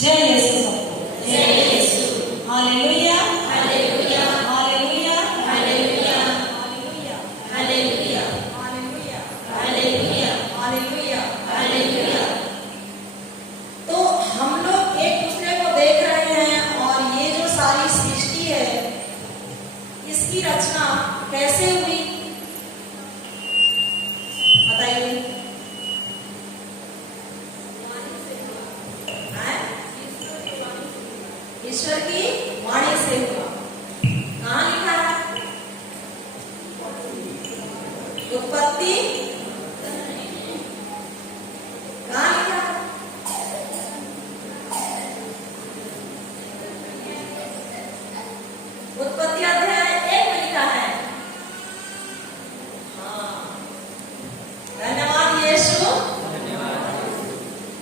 जय यीशु सबको, जय Yeshu, hallelujah, hallelujah, hallelujah, hallelujah, hallelujah, hallelujah, hallelujah, hallelujah, hallelujah. तो हम लोग एक दूसरे को देख रहे हैं और ये जो सारी सृष्टि है इसकी रचना कैसे हुई बताइए। ईश्वर की वाणी से हुआ। कहाँ लिखा है? उत्पत्ति कहाँ लिखा है? उत्पत्ति अध्याय 1 में लिखा है। हाँ, धन्यवाद यीशु।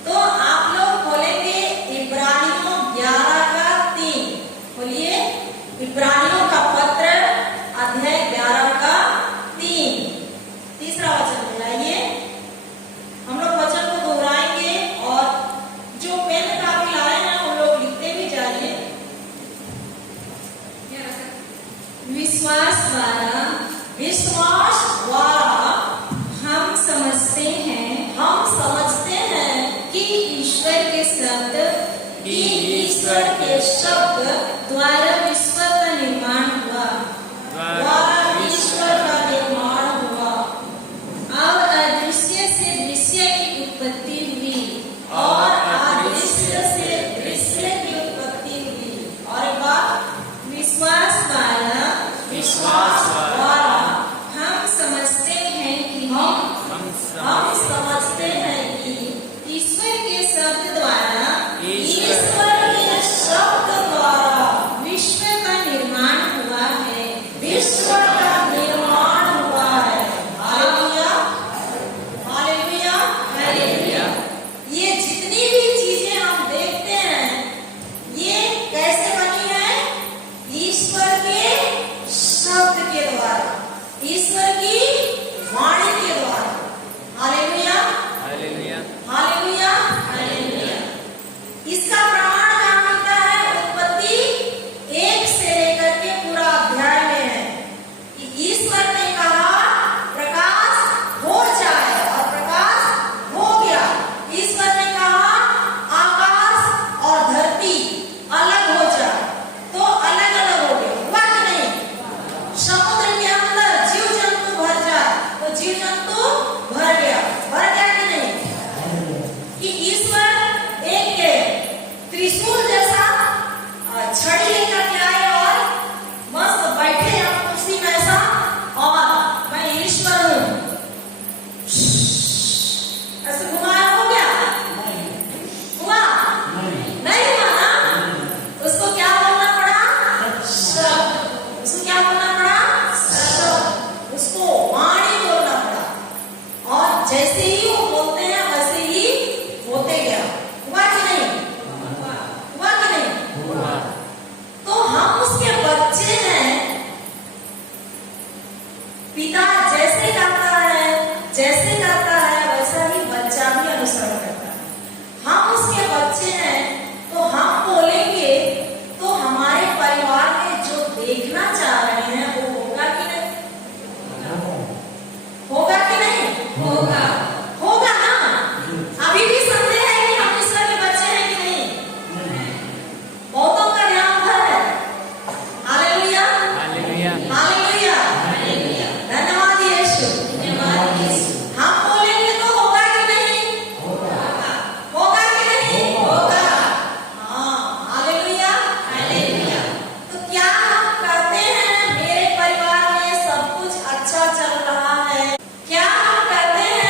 तो आप लोग खोलेंगे इब्रानियों 11:3। खोलिए इब्रानियों का पत्र अध्याय 11:3 तीसरा वचन मिलाइए। हम लोग वचन को दोहराएंगे और जो पेन कापी लाए हैं वो लोग लिखते भी जाइए। विश्वास द्वारा हम समझते हैं कि ईश्वर के शब्द द्वारा विश्व का निर्माण हुआ। और अदृश्य से दृश्य की उत्पत्ति हुई। और अदृश्य से दृश्य की उत्पत्ति हुई। और एक बात, विश्वास द्वारा हम समझते हैं कि ईश्वर के शब्द द्वारा विश्व का निर्माण हुआ है। Hallelujah, hallelujah, hallelujah. ये जितनी भी चीजें हम देखते हैं ये कैसे बनी है? ईश्वर के शब्द के द्वारा, ईश्वर की वाणी के द्वारा। Hallelujah, hallelujah, hallelujah, hallelujah. इसका प्रमाण क्या मिलता है? उत्पत्ति 1 से लेकर के पूरा अध्याय में है कि ईश्वर ने कहा प्रकाश हो जाए और प्रकाश हो गया। ईश्वर ने कहा आकाश और धरती अलग हो जाए तो अलग अलग हो गया। हुआ कि नहीं? समुद्र के अंदर जीव जंतु भर जाए तो जीव जंतु भर गया कि नहीं? कि ईश्वर एक त्रिशूल जैसा छड़ी लेकर के आए और मस्त बैठे हैं कुर्सी में ऐसा, और मैं ईश्वर हूं ऐसे घुमाया, हो गया? हुआ? नहीं हुआ ना? उसको क्या बोलना पड़ा? शब्द। उसको क्या बोलना पड़ा? शब्द। उसको वाणी बोलना पड़ा। और जैसे ही वो बोलते हैं वैसे ही होते गया। हुआ कि नहीं? हुआ कि नहीं? तो हम उसके बच्चे हैं। पिता जैसे करता है वैसा ही बच्चा भी अनुसरण करता है। हम उसके बच्चे हैं तो हम बोलेंगे तो हमारे परिवार में जो देखना चाह रहे हैं वो होगा कि नहीं? होगा कि नहीं? होगा ना? अभी भी संदेह है कि हम ईश्वर के बच्चे हैं कि नहीं? बहुतों का ध्यान उधर है। Hallelujah, hallelujah, hallelujah, hallelujah. धन्यवाद यीशु, धन्यवाद यीशु। हम बोलेंगे तो होगा कि नहीं? होगा कि नहीं? होगा। हाँ, हालेलुया, हालेलुया। तो क्या हम करते हैं? मेरे परिवार में सब कुछ अच्छा चल रहा है। क्या हम करते हैं?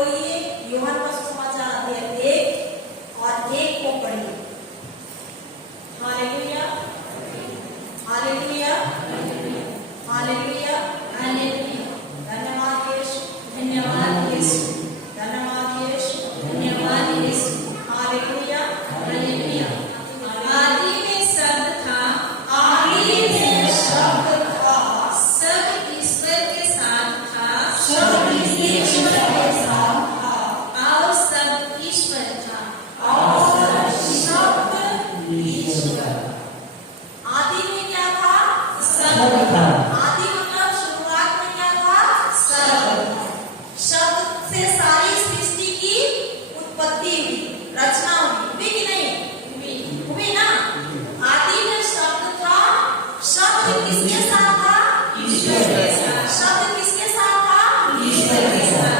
खोलिए यूहन्ना का सुसमाचार अध्याय 1 और 1 को पढ़िए। Hallelujah, hallelujah, hallelujah, hallelujah. धन्यवाद यीशु, धन्यवाद यीशु, धन्यवाद यीशु, धन्यवाद यीशु। Hallelujah, hallelujah. आदि में शब्द था, आदि में शब्द था, सब ईश्वर के साथ था, शब्द ईश्वर के साथ था, और सब ईश्वर था। और शब्द ईश्वर। आदि में क्या था? शब्द था। आदि मतलब शुरुआत में क्या था? शब्द। शब्द से सारी सृष्टि की उत्पत्ति हुई, रचना हुई कि नहीं? हुई ना? आदि में शब्द था। शब्द किसके साथ था? ईश्वर के साथ। शब्द किसके साथ था? ईश्वर के साथ।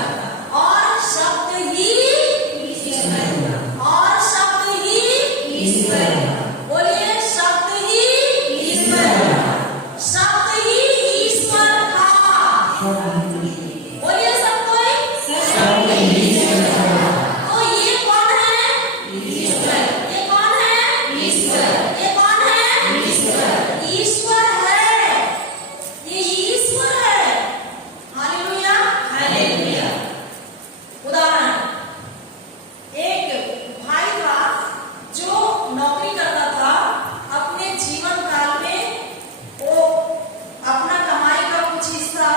और शब्द ही और शब्द ही बोलिए, शब्द ही शब्द ही ईश्वर था। बोलिए सब कोई। तो ये कौन है? ये कौन है? ये कौन है? ईश्वर है। ये ईश्वर है। Hallelujah, hallelujah. उदाहरण, एक भाई था जो नौकरी करता था। अपने जीवन काल में वो अपना कमाई का कुछ हिस्सा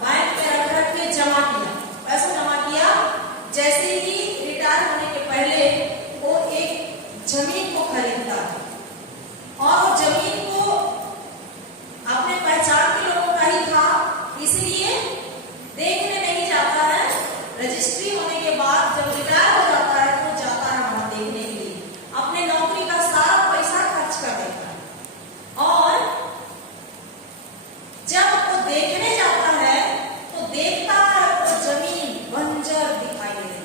बैंक में रख रख के जमा किया, पैसा जमा किया। जैसे ही रिटायर होने के पहले वो एक जमीन को खरीदता और वो जमीन को अपने पहचान के लोगों का ही था, इसलिए देखने नहीं जाता है। रजिस्ट्री होने के बाद जब रिटायर हो जाता है तो जाता है वहां देखने के लिए। अपने नौकरी का सारा पैसा खर्च कर देता है और जब वो देखने जाता है तो देखता है वो जमीन बंजर दिखाई दे रही है।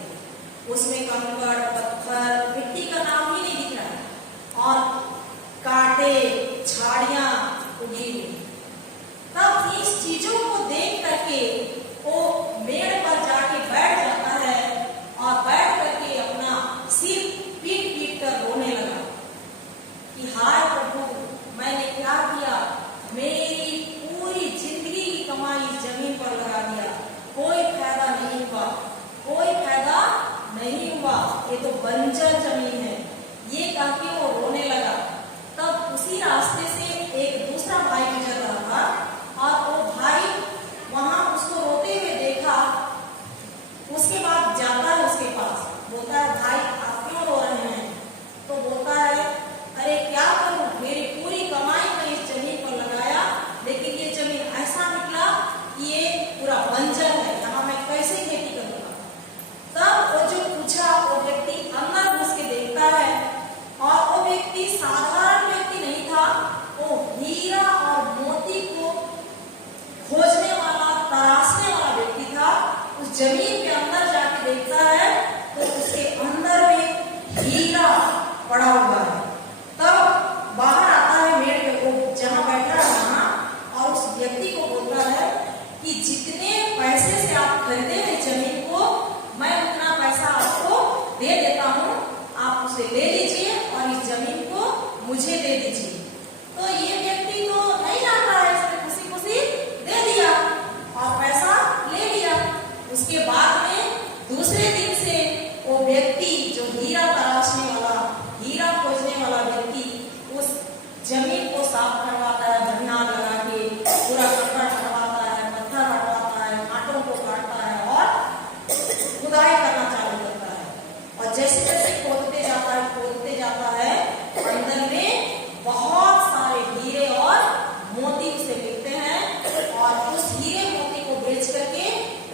उसमें कंकड़, पत्थर, मिट्टी का नाम ही नहीं दिख रहा है और कांटे, झाड़ियां उगी हुई। तब इस चीजों को देख करके वो मेड़ पर जाके बैठ जाता है और बैठ करके अपना सिर पीट पीट कर रोने लगा कि हाय प्रभु, मैंने क्या किया? मेरी पूरी जिंदगी की कमाई जमीन पर लगा दिया, कोई फायदा नहीं हुआ, कोई फायदा नहीं हुआ, ये तो बंजर जमीन है। ये कह के वो रोने लगा। तब उसी रास्ते से एक दूसरा भाई गुजर रहा था और वो भाई वहां उसको रोते हुए देखा। उसके बाद जाता है उसके पास, बोलता है भाई आप क्यों रो रहे हैं? तो बोलता है अरे क्या करूं, मेरी पूरी कमाई मैं इस जमीन पर लगाया, लेकिन ये जमीन ऐसा निकला कि ये पूरा बंजर है, यहाँ मैं कैसे खेती करूंगा? तब वो जो पूछा वो व्यक्ति अंदर घुस के देखता है और वो व्यक्ति साधारण व्यक्ति नहीं था, वो हीरा और मोती को खोजने वाला, तराशने वाला व्यक्ति था। उस जमीन के अंदर जाके देखता है तो उसके अंदर में हीरा पड़ा हुआ है। तब बाहर आता है मेड़ पे, वो जहां बैठा है वहां, और उस व्यक्ति को बोलता है कि जितने पैसे से आप खरीदे हुए जमीन को, मैं उतना पैसा आपको दे देता हूँ, आप उसे ले लीजिए और इस जमीन को मुझे दे दीजिए। तो ये व्यक्ति तो नहीं जानता है, इसने खुशी खुशी दे दिया और पैसा ले लिया। उसके बाद में दूसरे दिन से वो व्यक्ति जो हीरा तराशने वाला, हीरा खोजने वाला व्यक्ति उस जमीन को साफ करवाता है, बनियान लगा के पूरा कपड़ा हटवाता है, पत्थर हटवाता है, कांटों को काटता है और खुदाई करना चालू करता है। और जैसे जैसे खोदते जाता है, अंदर में बहुत सारे हीरे और मोती उसे मिलते हैं और उस हीरे मोती को बेच करके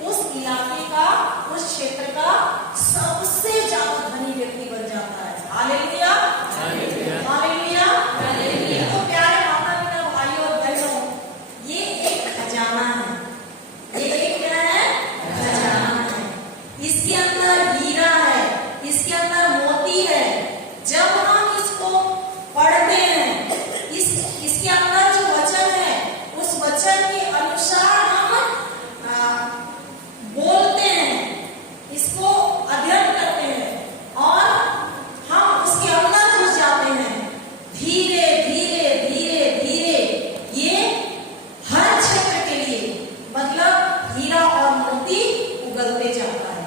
उस इलाके का, उस क्षेत्र का सबसे ज्यादा धनी व्यक्ति बन जाता है। Hallelujah, hallelujah, hallelujah. तो प्यारे माता इसको अध्ययन करते हैं और हम उसके अंदर घुस जाते हैं, धीरे धीरे धीरे धीरे ये हर क्षेत्र के लिए मतलब हीरा और मोती उगलते जाता है।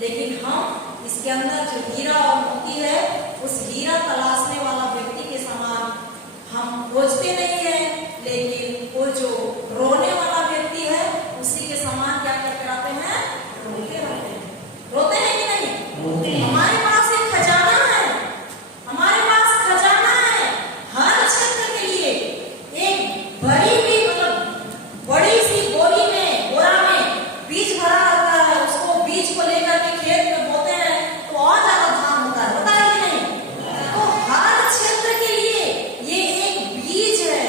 लेकिन हम इसके अंदर जो हीरा और मोती है, उस हीरा तलाशने वाला व्यक्ति के समान हम खोजते नहीं है, लेकिन वो जो रोने वाला व्यक्ति है उसी के समान क्या करते रहते हैं, रोते रहते हैं। रोते हैं कि नहीं? हमारे पास एक खजाना है, हमारे पास खजाना है। हर क्षेत्र के लिए एक बड़ी भी मतलब बड़ी सी बोरी में बोरा में बीज भरा रहता है। उसको बीज को लेकर के खेत में बोते हैं तो और ज्यादा धान होता है, होता है कि नहीं? तो हर क्षेत्र के लिए ये एक बीज है,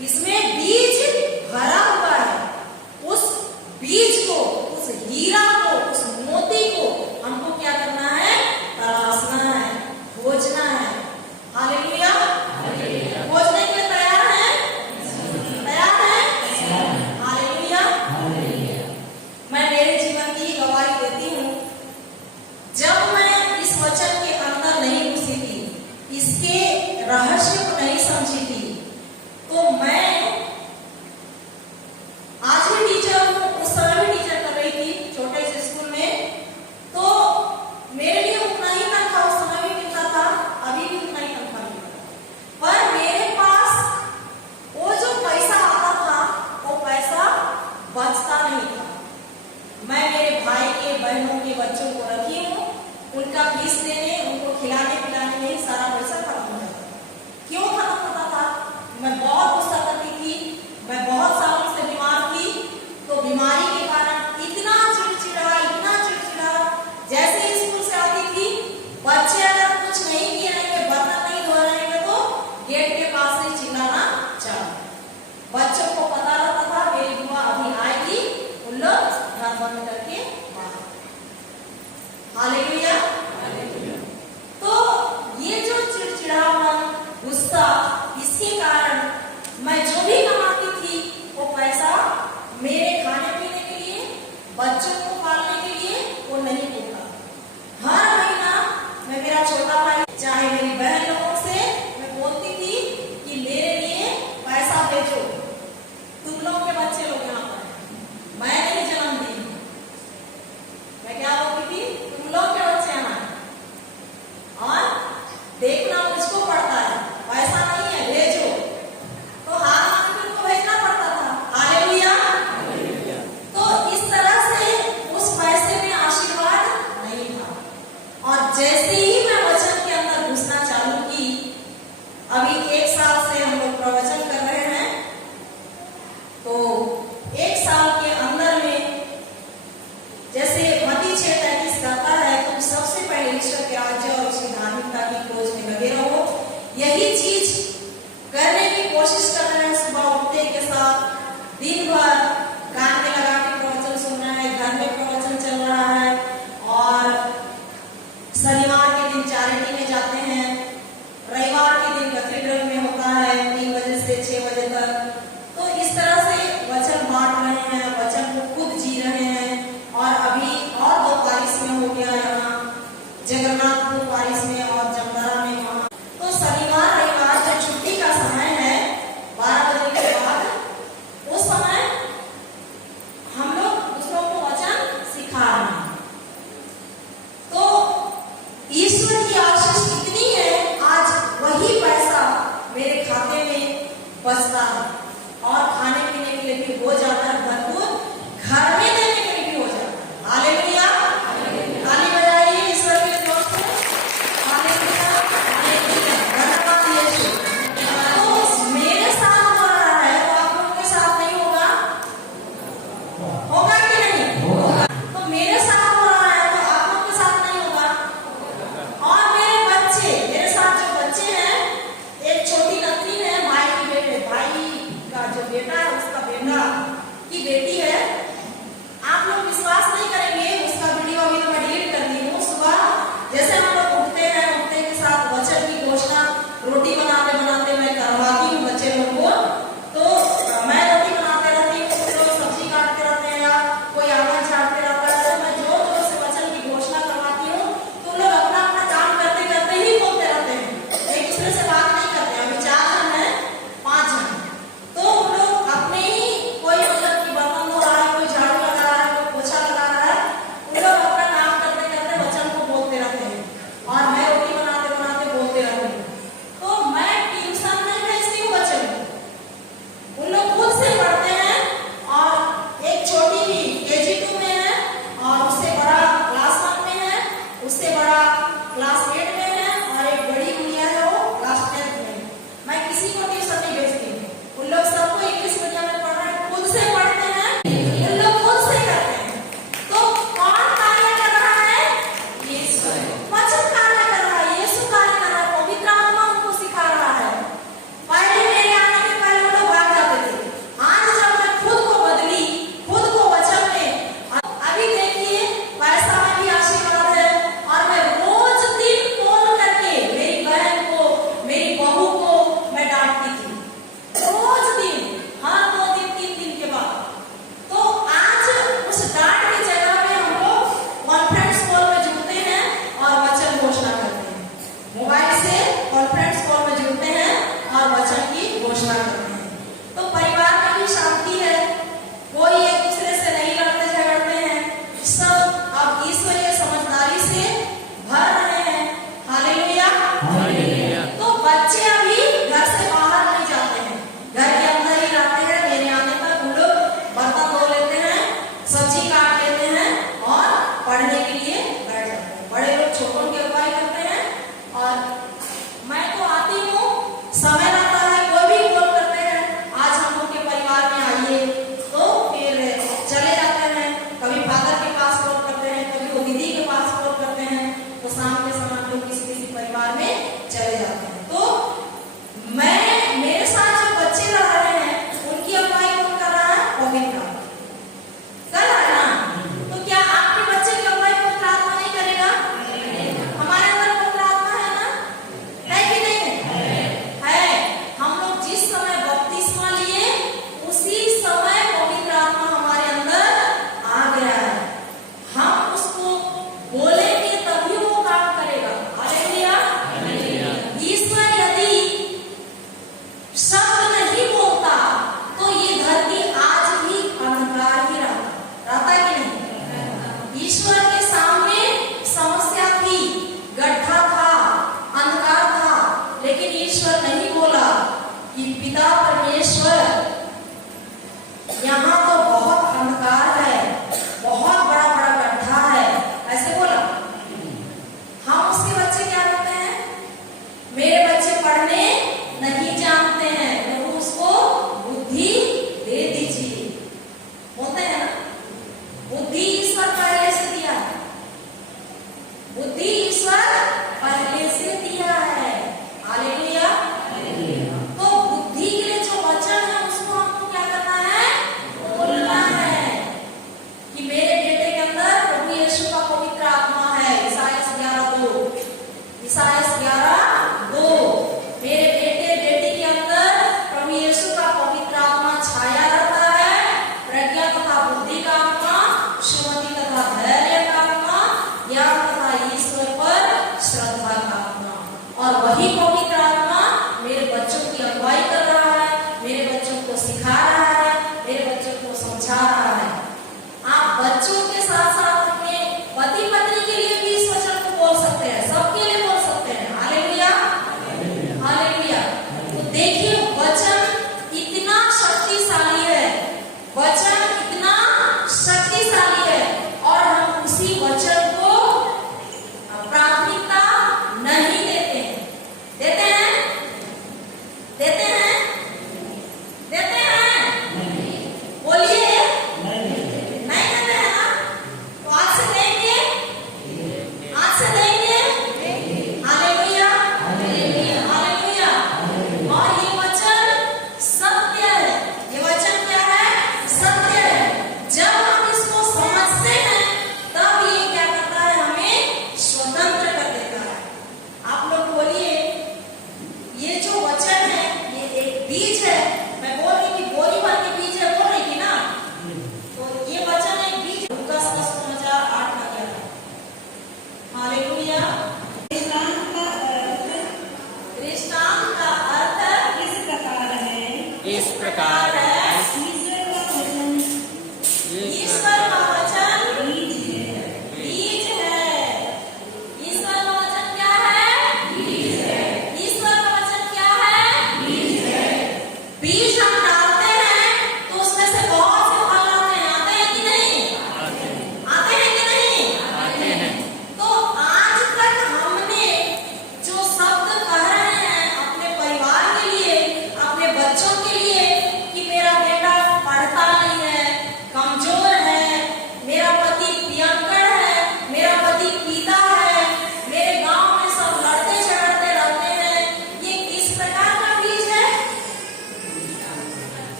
इसमें बीज भरा हुआ है। उस बीज को, उस हीरा को, उस मोती को हमको क्या करना है? तलाशना है, खोजना है। हालेलुया। खोजने के लिए तैयार है? तैयार है? हालेलुया। मैं मेरे जीवन की गवाही देती हूँ। जब मैं इस वचन के अंदर नहीं घुसी थी, इसके रहस्य को नहीं समझी थी, तो मैं आज भी टीचर हूँ, उस समय भी टीचर कर रही थी छोटे से स्कूल में। तो मेरे लिए उतना ही तनख्वाह उस समय भी मिलता था, अभी भी उतना ही तनख्वाह मिलता है। पर मेरे पास वो जो पैसा आता था, वो पैसा बचता नहीं था। मैं मेरे भाई के बहनों के बच्चों को रखी हूँ, उनका फीस देने, उनको खिलाने पिलाने में ही सारा पैसा खत्म हो जाता था। क्यों खत्म होता था? मैं बहुत गुस्सा करती थी, मैं बहुत सालों से बीमार थी, तो बीमारी के कारण इतना चिड़चिड़ा, जैसे ही स्कूल से आती थी, बच्चे अगर कुछ नहीं किए रहेंगे, बर्तन नहीं धो रहेंगे तो गेट के पास से चिल्लाना चालू। बच्चों को पता रहता था मेरी बुआ अभी आएगी, उन लोग घर बंद करके बाहर। हालेलुया। तो ये जो चिड़चिड़ापन, गुस्सा, इसके कारण मैं जो भी कमाती थी वो पैसा मेरे खाने पीने के लिए, बच्चों को पालने के लिए वो नहीं होता। हर महीना मैं मेरा छोटा भाई चाहे मेरी बहन लोगों से मैं बोलती थी कि मेरे लिए पैसा भेजो, तुम लोग के बच्चे लोग यहाँ पर, मैं नहीं जन्म दी। मैं क्या बोलती थी? तुम लोग के बच्चे यहाँ और देखना मुझको पड़ता है, पैसा नहीं है, भेजो। तो हार मान के उनको भेजना पड़ता था। हालेलुया। तो इस तरह से उस पैसे में आशीर्वाद नहीं था। और जैसे ही मैं वचन के अंदर घुसना चालू की, अभी 1 साल से हम लोग प्रवचन कर रहे हैं, तो 1 साल के अंदर में जैसे मत्ती 6:33 कहता है, तुम सबसे पहले ईश्वर के राज्य और उसकी धार्मिकता की खोज में लगे रहो। यही चीज करने की कोशिश कर रहे हैं। सुबह उठते के साथ दिन भर कान में लगा के प्रवचन सुन रहा है, घर में प्रवचन चल रहा है, और शनिवार के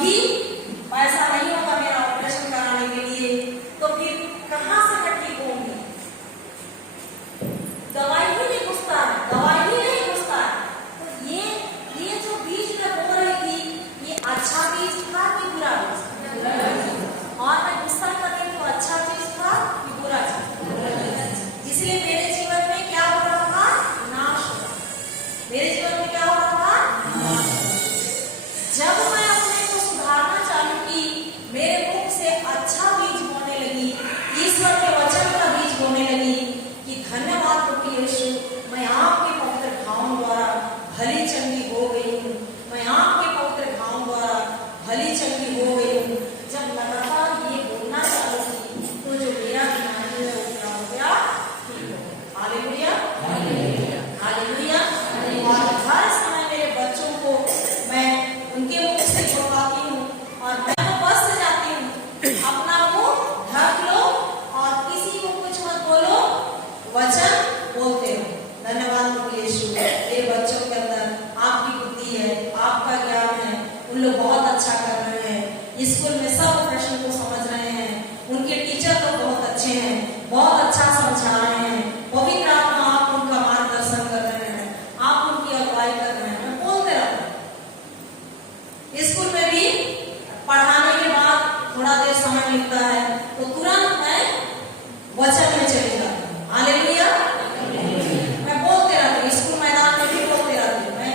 भी पैसा नहीं होगा मेरा ऑपरेशन कराने के लिए, तो फिर कहाँ से मैं ठीक होंगी? दवाई ही नहीं घुसता है, दवाई ही नहीं घुसता है। तो ये जो बीज मैं बो रही थी, ये अच्छा बीज था कि बुरा बीज? और मैं गुस्सा कर रही तो अच्छा चीज था कि बुरा चीज? इसलिए मेरे जीवन में क्या हो रहा था? नाश हो रहा। मेरे जीवन में क्या हो रहा था? जब मैं अपने को सुधारना चालू की, मेरे मुख से अच्छा बीज बोने लगी, ईश्वर के वचन का बीज बोने लगी कि धन्यवाद प्रभु यीशु, मैं आपके पवित्र घावों द्वारा भली चंगी हो गई हूँ, मैं आपके पवित्र घावों द्वारा भली चंगी हो गई हूँ। जब लगातार ये बोलना चालू की, तो जो मेरा बीमारी है वो क्या हो गया? ठीक हो गया। Hallelujah, hallelujah. और हर समय मेरे बच्चों को मैं उनके मुख से बोलवाती हूँ और मैं तो बस से जाती हूँ, अपना मुंह ढक लो और किसी को कुछ मत बोलो, वचन बोलते हो। धन्यवाद प्रभु यीशु। मेरे बच्चों के अंदर आपकी बुद्धि है, आपका ज्ञान है, उन लोग बहुत अच्छा कर रहे हैं, स्कूल में सब प्रश्न को समझ रहे हैं, उनके टीचर तो बहुत अच्छे हैं, बहुत अच्छा समझा रहे हैं, पवित्र आत्मा आप उनका मार्गदर्शन कर रहे हैं, आप उनकी अगुवाई कर रहे हैं। मैं बोलते रहता हूँ। स्कूल में भी पढ़ाने के बाद थोड़ा देर समय मिलता है तो तुरंत मैं वचन में चली जाती हूँ। हालेलुया। मैं बोलते रहती हूँ, स्कूल मैदान में भी बोलते रहती हूँ। मैं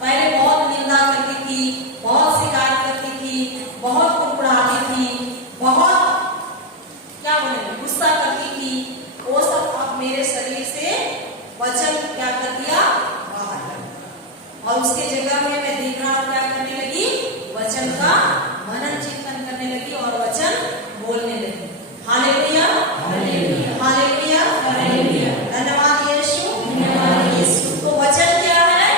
पहले बहुत निंदा करती थी, बहुत शिकायत करती थी, बहुत कुड़कुड़ाती थी, बहुत क्या बोले गुस्सा करती थी। वो सब अब मेरे शरीर से वचन क्या कर दिया? बाहर कर दिया। और उसके जगह में मैं दिन रात क्या करने लगी? वचन का मनन चिंतन करने लगी और वचन बोलने लगी। Hallelujah, hallelujah, hallelujah, hallelujah. धन्यवाद यीशु, धन्यवाद यीशु। तो वचन क्या है?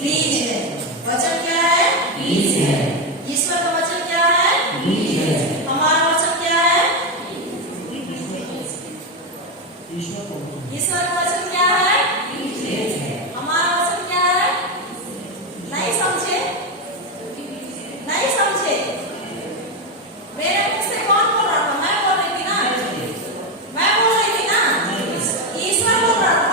बीज है। वचन क्या है? बीज है। ईश्वर का वचन क्या है? बीज है। हमारा वचन क्या है? ईश्वर का वचन क्या है? बीज है। हमारा वचन क्या है? नहीं समझे? नहीं समझे? मेरे मुख से कौन बोल रहा था? मैं बोल रही थी ना, मैं बोल रही थी ना, ईश्वर बोल रहा था।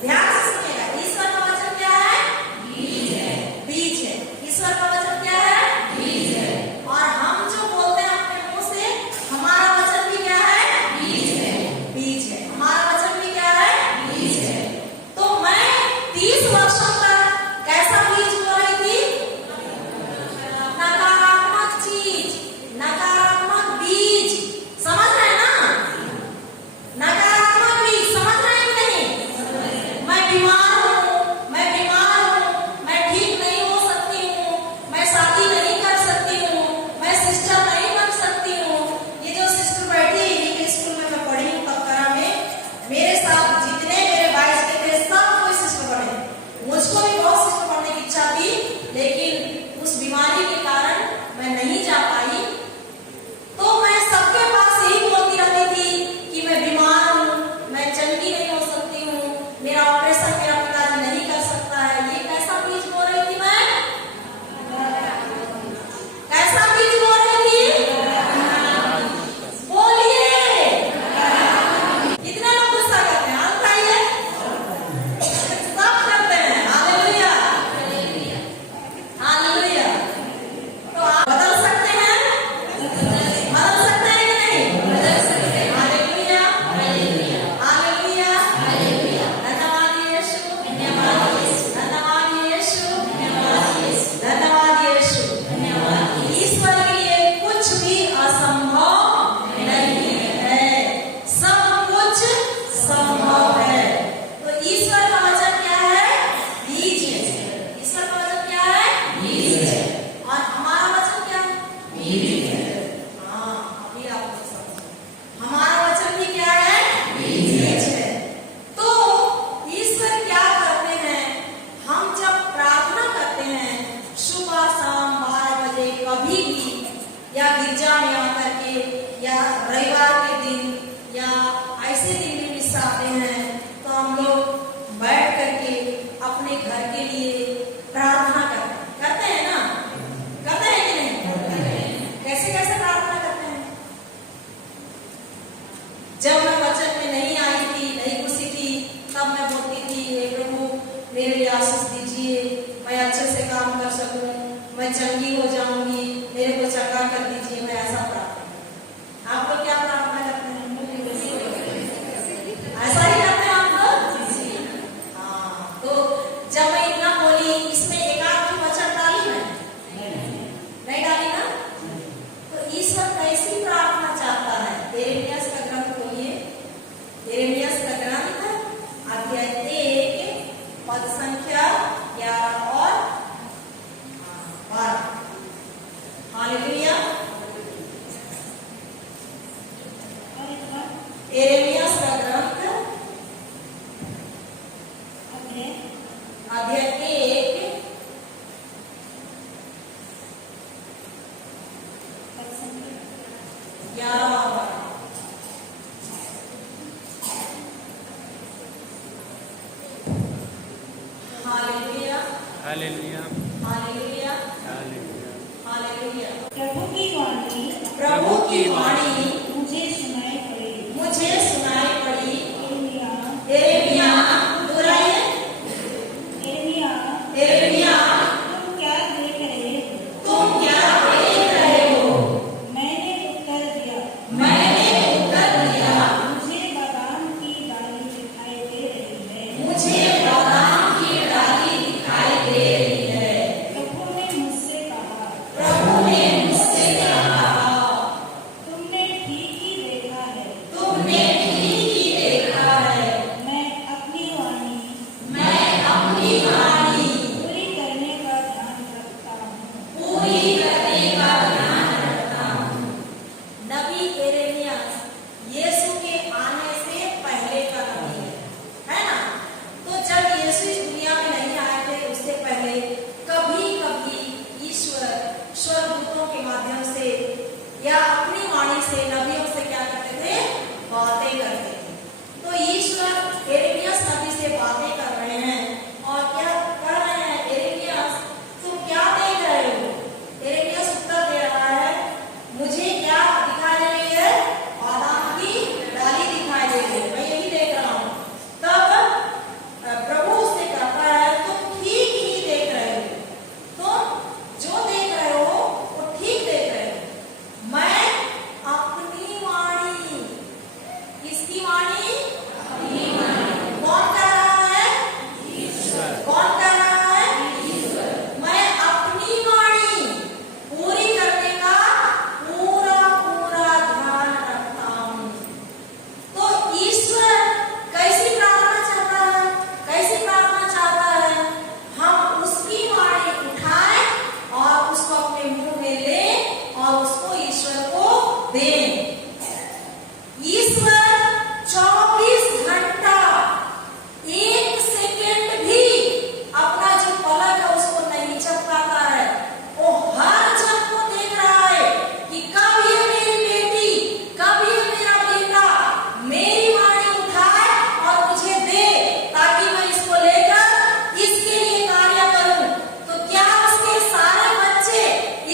ध्यान से सुनिएगा, ईश्वर का वचन क्या है? बीज है। बीज है। ईश्वर का वचन क्या है? बीज है। और हम जो बोलते हैं अपने मुंह से, हमारा वचन भी क्या है? बीज है। बीज है। हमारा वचन भी क्या है? बीज है। तो मैं 30 वर्षों तक कैसा बीज बो रही थी? नकारात्मक चीज, नकारात्मक बीज। समझ रहे ना? नकारात्मक बीज समझ रहे कि नहीं? मैं बीमार हूँ, मैं बीमार हूँ, मैं ठीक नहीं हो सकती हूँ, मैं शादी नहीं कर सकती हूँ, मैं सिस्टर नहीं बन सकती हूँ। ये जो सिस्टर बैठी है स्कूल में मैं पढ़ी हूँ तबकरा में, मेरे साथ जितने मेरे भाई के थे सब कोई सिस्टर बने। मुझको भी बहुत सिस्टर बनने की इच्छा थी, लेकिन उस बीमारी के कारण मैं नहीं जा पाई। तो मैं सबके पास यही बोलती रहती थी कि मैं बीमार हूँ, मैं चंगी नहीं हो सकती हूँ, मेरा ऑपरेशन मेरा पिताजी नहीं कर सकता है। ये कैसा बीज बो रही थी मैं? कैसा बीज बो रही थी? बोलिए। कितने लोग गुस्सा करते हैं? हाथ उठाइए। सब करते हैं। Hallelujah, hallelujah. तो आप बदल सकते हैं? बदल सकते हैं कि नहीं? बदल सकते हैं। Hallelujah, hallelujah, hallelujah, hallelujah. धन्यवाद यीशु, धन्यवाद यीशु, धन्यवाद यीशु, धन्यवाद यीशु, धन्यवाद यीशु, धन्यवाद। ईश्वर के लिए कुछ भी असंभव नहीं है, सब कुछ संभव है। तो ईश्वर का वचन क्या है? बीज है। ईश्वर का वचन क्या है? बीज है। और हमारा वचन क्या है? बीज है। हाँ, अभी आपको समझ। हमारा वचन भी क्या है? बीज है। तो ईश्वर क्या करते हैं? हम जब प्रार्थना करते हैं सुबह शाम 12 बजे कभी भी, या गिरजा में आकर के, या रविवार के दिन, या ऐसे दिन भी मिस आते हैं, तो हम लोग बैठ करके अपने घर के लिए चंगी हो जाऊंगी, मेरे को चंगा कर दीजिए, मैं ऐसा प्रार्थना। आप लोग क्या प्रार्थना करते हैं? ऐसा ही करते हैं आप लोग? हाँ, तो जब मैं इतना बोली, इसमें एक आध वचन डाली मैं नहीं डाली ना? तो ईश्वर कैसी प्रार्थना चाहता है? यिर्मयाह का ग्रंथ खोलिए, यिर्मयाह का ग्रंथ अध्याय 1 पद संख्या 11 और 12। हालेलुया। यिर्मयाह का ग्रंथ अध्याय 1 11 और 12। Hallelujah, hallelujah, hallelujah, hallelujah. Hallelujah. प्रभु की वाणी प्रभु की वाणी मुझे सुनाई पड़ी। मुझे सुनाई पड़ी। यिर्मयाह, यिर्मयाह, दोहराइए। यिर्मयाह, यिर्मयाह, तुम क्या देख रहे हो? तुम क्या देख रहे हो? मैंने उत्तर दिया, मैंने उत्तर दिया, मुझे बादाम की डाली दिखाई दे रही है। मुझे बादाम की डाली दिखाई दे रही है। प्रभु ने मुझसे कहा, प्रभु ने मुझसे कहा, तुमने ठीक ही देखा है। तुमने ठीक ही देखा है। मैं अपनी वाणी मैं अपनी वाणी पूरी करने का ध्यान रखता हूँ। पूरी करने का ध्यान रखता हूँ। नबी यिर्मयाह यीशु के आने से पहले का नबी है ना? तो जब यीशु इस दुनिया में नहीं आए थे, उससे पहले कभी कभी ईश्वर स्वर्गदूतों के माध्यम से या अपनी वाणी से नबियों से क्या करते थे? बातें करते थे। तो ईश्वर यिर्मयाह नबी से बातें कर रहे हैं और क्या कर रहे हैं? यिर्मयाह, तुम क्या देख रहे हो? यिर्मयाह उत्तर दे रहा है, मुझे क्या दिखाई दे रही है? बादाम की डाली दिखाई दे रही है, मैं यही देख रहा हूँ। तब प्रभु उससे कहता है, तुम ठीक ही देख रहे हो, तुम जो देख रहे हो वो ठीक देख रहे हो। मैं अपनी वाणी, किसकी वाणी? अपनी वाणी। कौन कह रहा है? ईश्वर। कौन कह रहा है? मैं अपनी वाणी पूरी करने का पूरा पूरा ध्यान रखता हूँ। तो ईश्वर कैसी प्रार्थना चाहता है? कैसी प्रार्थना चाहता है? हम उसकी वाणी उठाएं और उसको अपने मुंह में लें और उसको ईश्वर को दें। ईश्वर 24 घंटा 1 सेकेंड भी अपना जो पलक है उसको नहीं झपकाता है। वो हर जन को देख रहा है कि कब ये मेरी बेटी, कब ये मेरा बेटा मेरी वाणी उठाए और मुझे दे, ताकि मैं इसको लेकर इसके लिए कार्य करूं। तो क्या उसके सारे बच्चे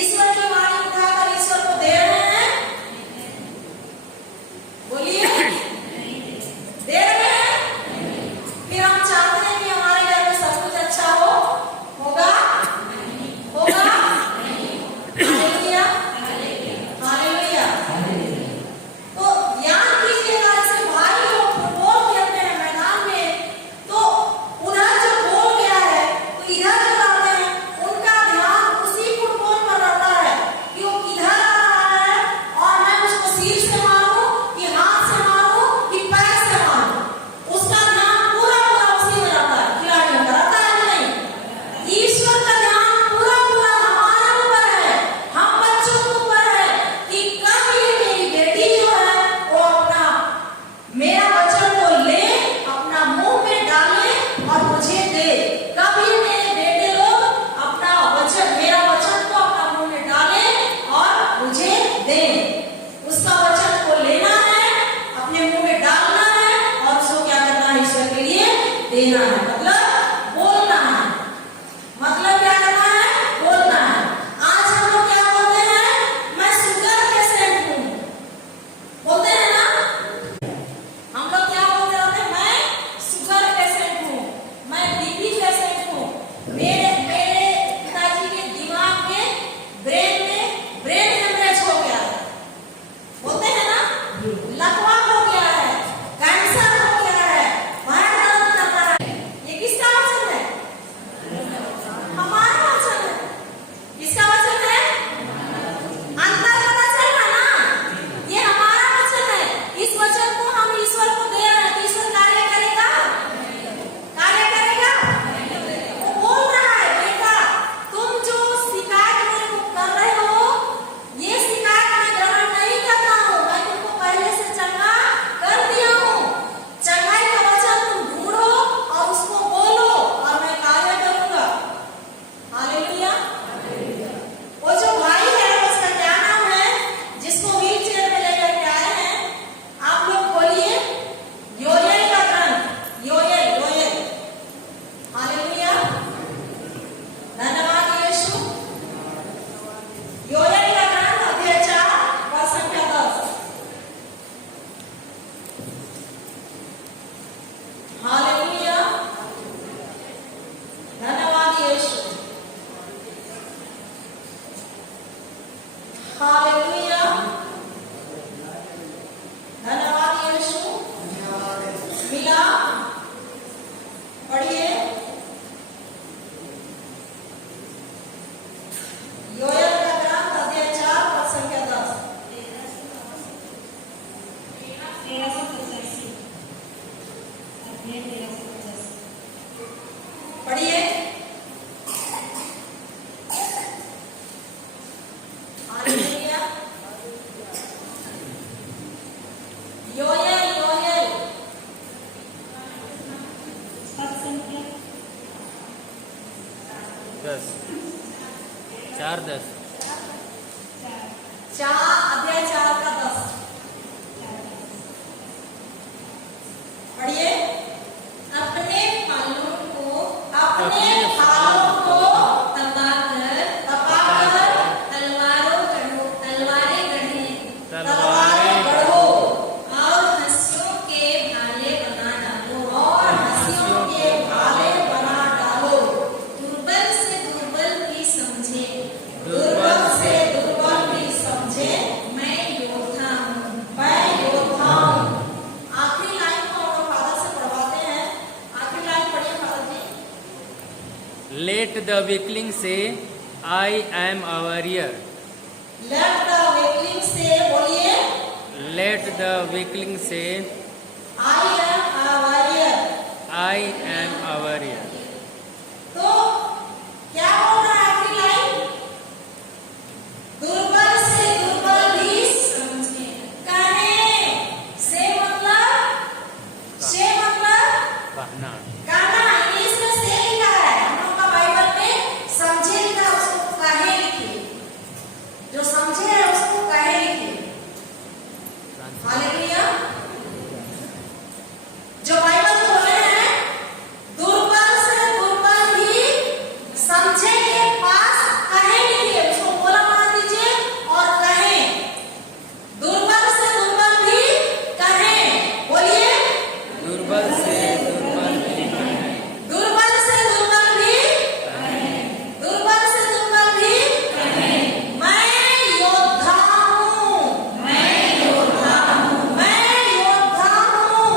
ईश्वर की वाणी उठाकर ईश्वर को दे रहे हैं? बोलिए, दे रहे हैं? फिर हम चाहते हैं कि हमारे घर में सब कुछ अच्छा हो, होगा? होगा? Hallelujah, hallelujah. तो याद कीजिएगा, ऐसे भाई लोग फुटबॉल खेलते हैं मैदान में, तो उधर जो गोल गया है तो इधर जो आते हैं उनका ध्यान उसी फुटबॉल पर रहता है कि वो किधर आ रहा है और मैं उसको सिर से मारूं कि हाथ से मारूं कि पैर से मारूं। उसका ध्यान पूरा पूरा उसी में रहता है, खिलाड़ियों का रहता है कि नहीं? ईश्वर का ध्यान पूरा पूरा हमारे ऊपर है, हम बच्चों के ऊपर है कि कब ये मेरी बेटी जो है वो अपना मेरा वचन को ले, अपना मुंह में डाले और मुझे दे। कब ये मेरे बेटे लोग अपना वचन, मेरा वचन को अपना मुंह में डाले और मुझे दे। उसका वचन को लेना है, अपने मुंह में डालना है और उसको क्या करना है? ईश्वर के लिए देना है। मतलब बोलना है। मतलब क्या करना है? बोलना है। आज हम लोग क्या बोलते हैं? मैं शुगर पेशेंट हूँ, बोलते हैं ना? हम लोग क्या बोलते रहते हैं? मैं शुगर पेशेंट हूँ, मैं बीपी पेशेंट हूँ, मेरे पिताजी के दिमाग में ये 1350। पढ़िए। हालेलुया। योएल योएल पद संख्या 10 4:10 4। अध्याय 4 का 10 पढ़िए। अपने फलों को तपाकर तलवारें गढ़ो और हंसियों के भाले बना डालो। दुर्बल से दुर्बल भी समझे मैं योद्धा हूँ। आखिरी लाइन को हम लोग फादर से पढ़वाते हैं। आखिरी लाइन पढ़िए father ji. Let the weakling say, I am a warrior. Let the weakling say बोलिए, Let the weakling say, I am a warrior. I am a warrior. तो क्या बोल रहा है आखिरी लाइन? दुर्बल से दुर्बल भी समझे। कहे से मतलब कहना कहना। इंग्लिश में से लिखा है, हम लोग का बाइबल में समझे लिखा है, उसको कहे लिखिए। जो समझे है उसको कहे लिखिए। हालेलुया। जो बाइबल बोल रहे हैं, दुर्बल से दुर्बल भी समझे के पास कहे लिखिए। उसको बोला बना दीजिए और कहे। दुर्बल से दुर्बल भी कहे। बोलिए, दुर्बल से दुर्बल भी कहे। दुर्बल से दुर्बल भी दुर्बल से दुर्बल भी मैं योद्धा हूँ। मैं योद्धा हूँ।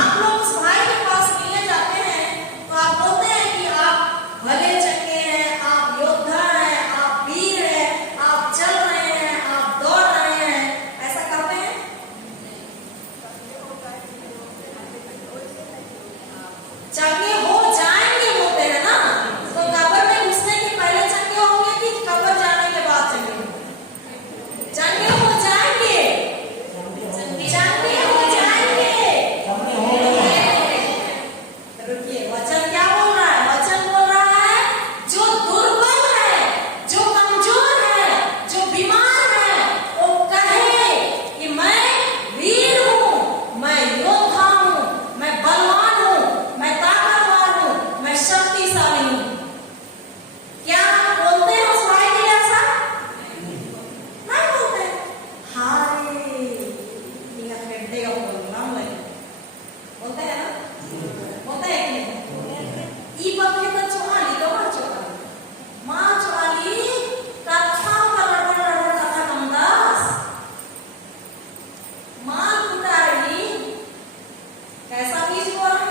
आप लोग उस भाई के पास मिलने जाते हैं तो आप बोलते हैं कि आप भले चंगे हैं, आप योद्धा हैं, आप वीर हैं, आप चल रहे हैं, आप दौड़ रहे हैं, ऐसा कहते हैं। चंगे हो जाएंगे बोलते हैं ना। तो कब्र में घुसने के पहले चंगे होंगे कि कब्र जाने के बाद चंगे होंगे? चंगे हो जाएंगे। चंगे हो जाएंगे। रुकिए, वचन क्या बोल रहा है? वचन बोल रहा है जो दुर्बल है, जो कमजोर है, जो बीमार है, वो कहे कि मैं वीर हूँ, मैं योद्धा हूँ, मैं बलवान हूँ, मैं ताकतवर हूँ, मैं शक्तिशाली हूँ। क्या आप बोलते हैं उस भाई के जैसा? नहीं बोलते। हाय इनका फेंटे का बोलना लगे बोलते हैं ना? बोलते हैं कि नहीं? ई बकरी का चुहाली का मार चुहाली मार चुहाली कथा का लड़बड़ कथा नमदास मार कुटारी। कैसा बीज बोल रहा है?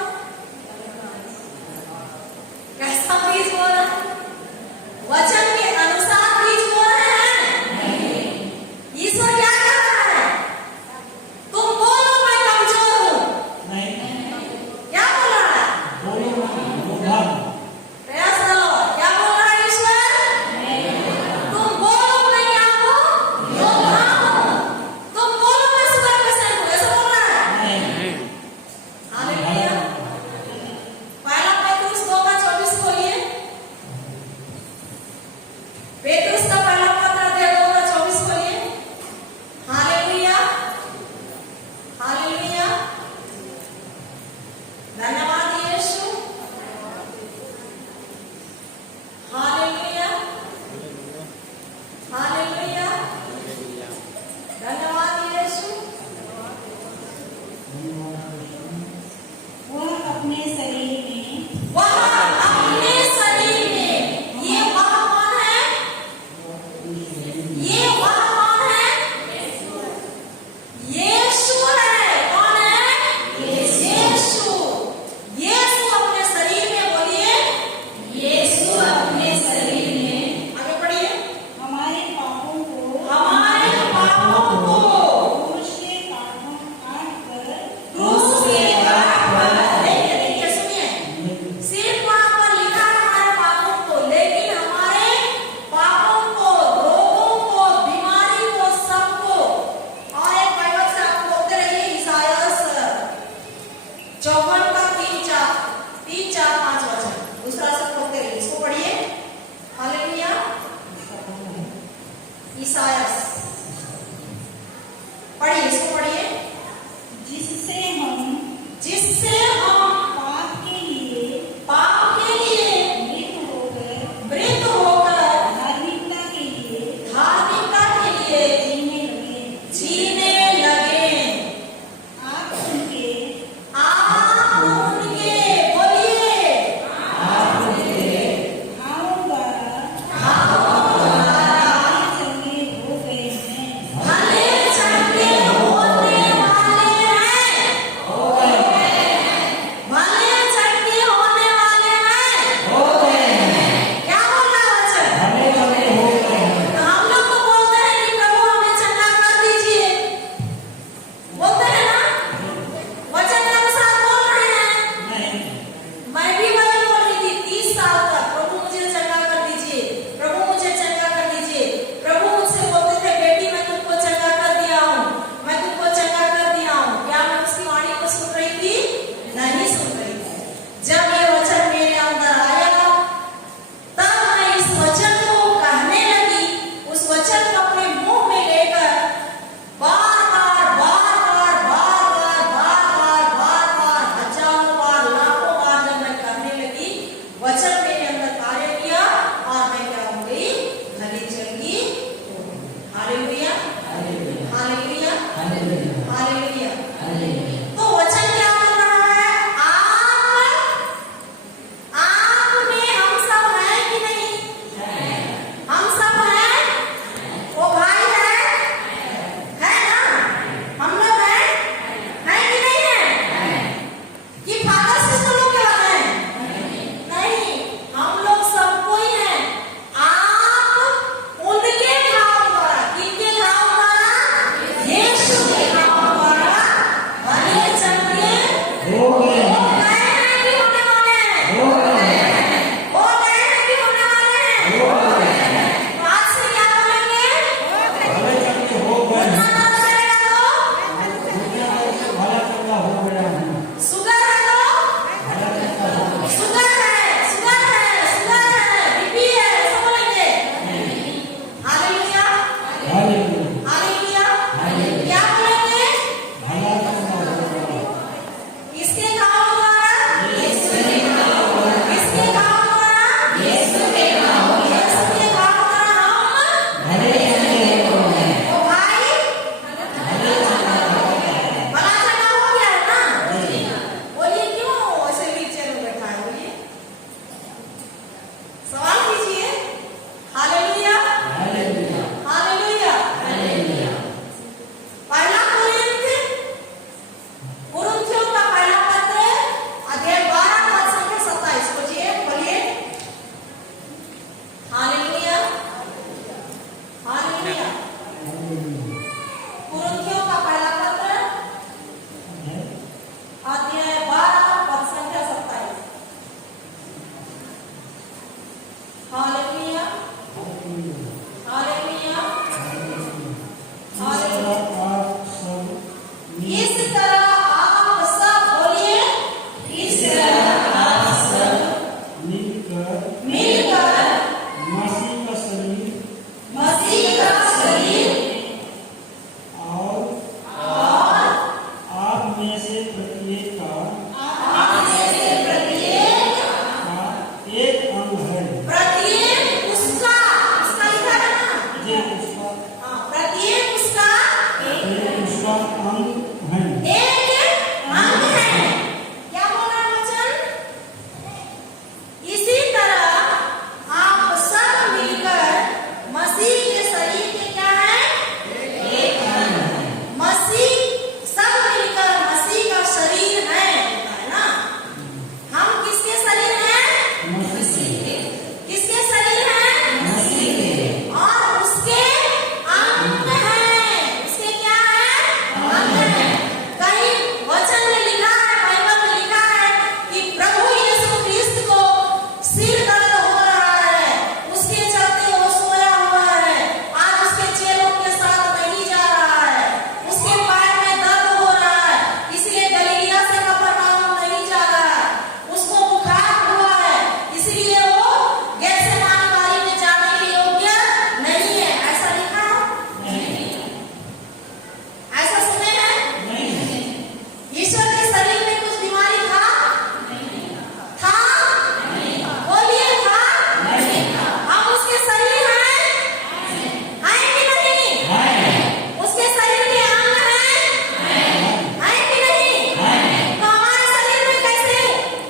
कैसा बीज बोल रहा है? वचन के अनुसार बीज बोल रहे हैं। ईश्वर क्या कर रहा है? तुम बोलो मैं कमजोर हूँ। क्या बोल रहा है? प्रयास करो। क्या बोल रहा है ईश्वर? तुम बोलो मैं क्या हूँ? योद्धा हूँ। तुम बोलो मैं सुपर पेशेंट हूँ। ऐसा बोल रहा है? हालेलुया। पहला पेतरुस 2:24 खोलिए। पेतरुस का पहला पत्र अध्याय 2:24 खोलिए। हालेलुया। हालेलुया। धन्यवाद यीशु। हालेलुया। हालेलुया। धन्यवाद यीशु। वह अपने शरीर में वह अपने शरीर में, ये वह कौन है? ये वह कौन है? यीशु है। कौन है? यीशु। यीशु अपने शरीर में, बोलिए यीशु अपने शरीर में। आगे पढ़िए। हमारे पापों को हमारे पापों को क्रूस के कांटों काट कर 54 का 3 4 5 वचन दूसरा से पढ़ते रहिए, इसको पढ़िए। हालेलुया। ईसायास पढ़िए, इसको पढ़िए। जिससे हम जिससे हम पाप के लिए मृत होकर धार्मिकता के लिए जीने लगे। जीने लगे। आप उनके आप ईश्वर के शरीर में कुछ बीमारी था? था? बोलिए था? हम उसके शरीर हैं? हैं कि नहीं? उसके शरीर के अंग हैं कि नहीं? तो हमारे शरीर में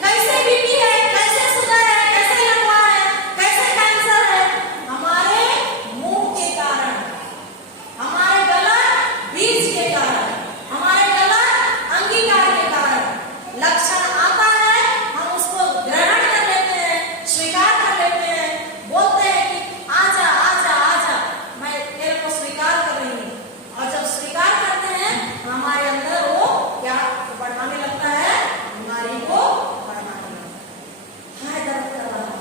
कैसे बीपी है, कैसे शुगर है, कैसे लकवा है, कैसे कैंसर है? हमारे मुंह के कारण, हमारे गलत बीज के कारण, हमारे गलत अंगीकार के कारण लक्षण आता है, हम उसको ग्रहण कर लेते हैं, स्वीकार कर लेते हैं, बोलते हैं कि आजा आजा आजा, मैं तेरे को स्वीकार कर रही हूँ। और जब स्वीकार करते हैं हमारे अंदर वो क्या बढ़ाने लगता है? बीमारी को बढ़ाने लगता है। दर्द कर रहा है,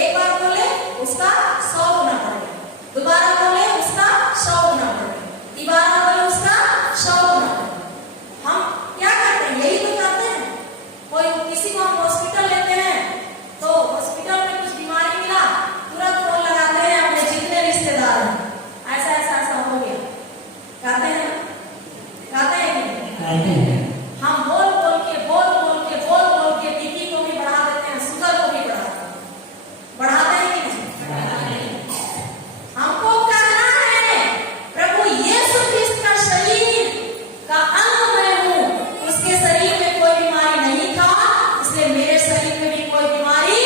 एक बार बोले उसका 100 गुना बढ़ेगा, दोबारा बोले उसका 100 गुना बढ़ेगा, तीबारा बोले उसका 100 गुना बढ़ेगा। हम क्या करते हैं? यही तो करते हैं। कोई किसी को हम हॉस्पिटल लेते हैं तो हॉस्पिटल में कुछ बीमारी मिला, तुरंत फोन लगाते हैं अपने जितने रिश्तेदार हैं, ऐसा ऐसा ऐसा हो गया, कहते हैं कि नहीं? हम बोल बोल के बीपी को भी बढ़ा देते हैं, शुगर को भी बढ़ाते हैं कि नहीं? हमको कहना है प्रभु यीशु क्रिस्त का शरीर का अंग मैं हूँ, उसके शरीर में कोई बीमारी नहीं था, इसलिए मेरे शरीर में भी कोई बीमारी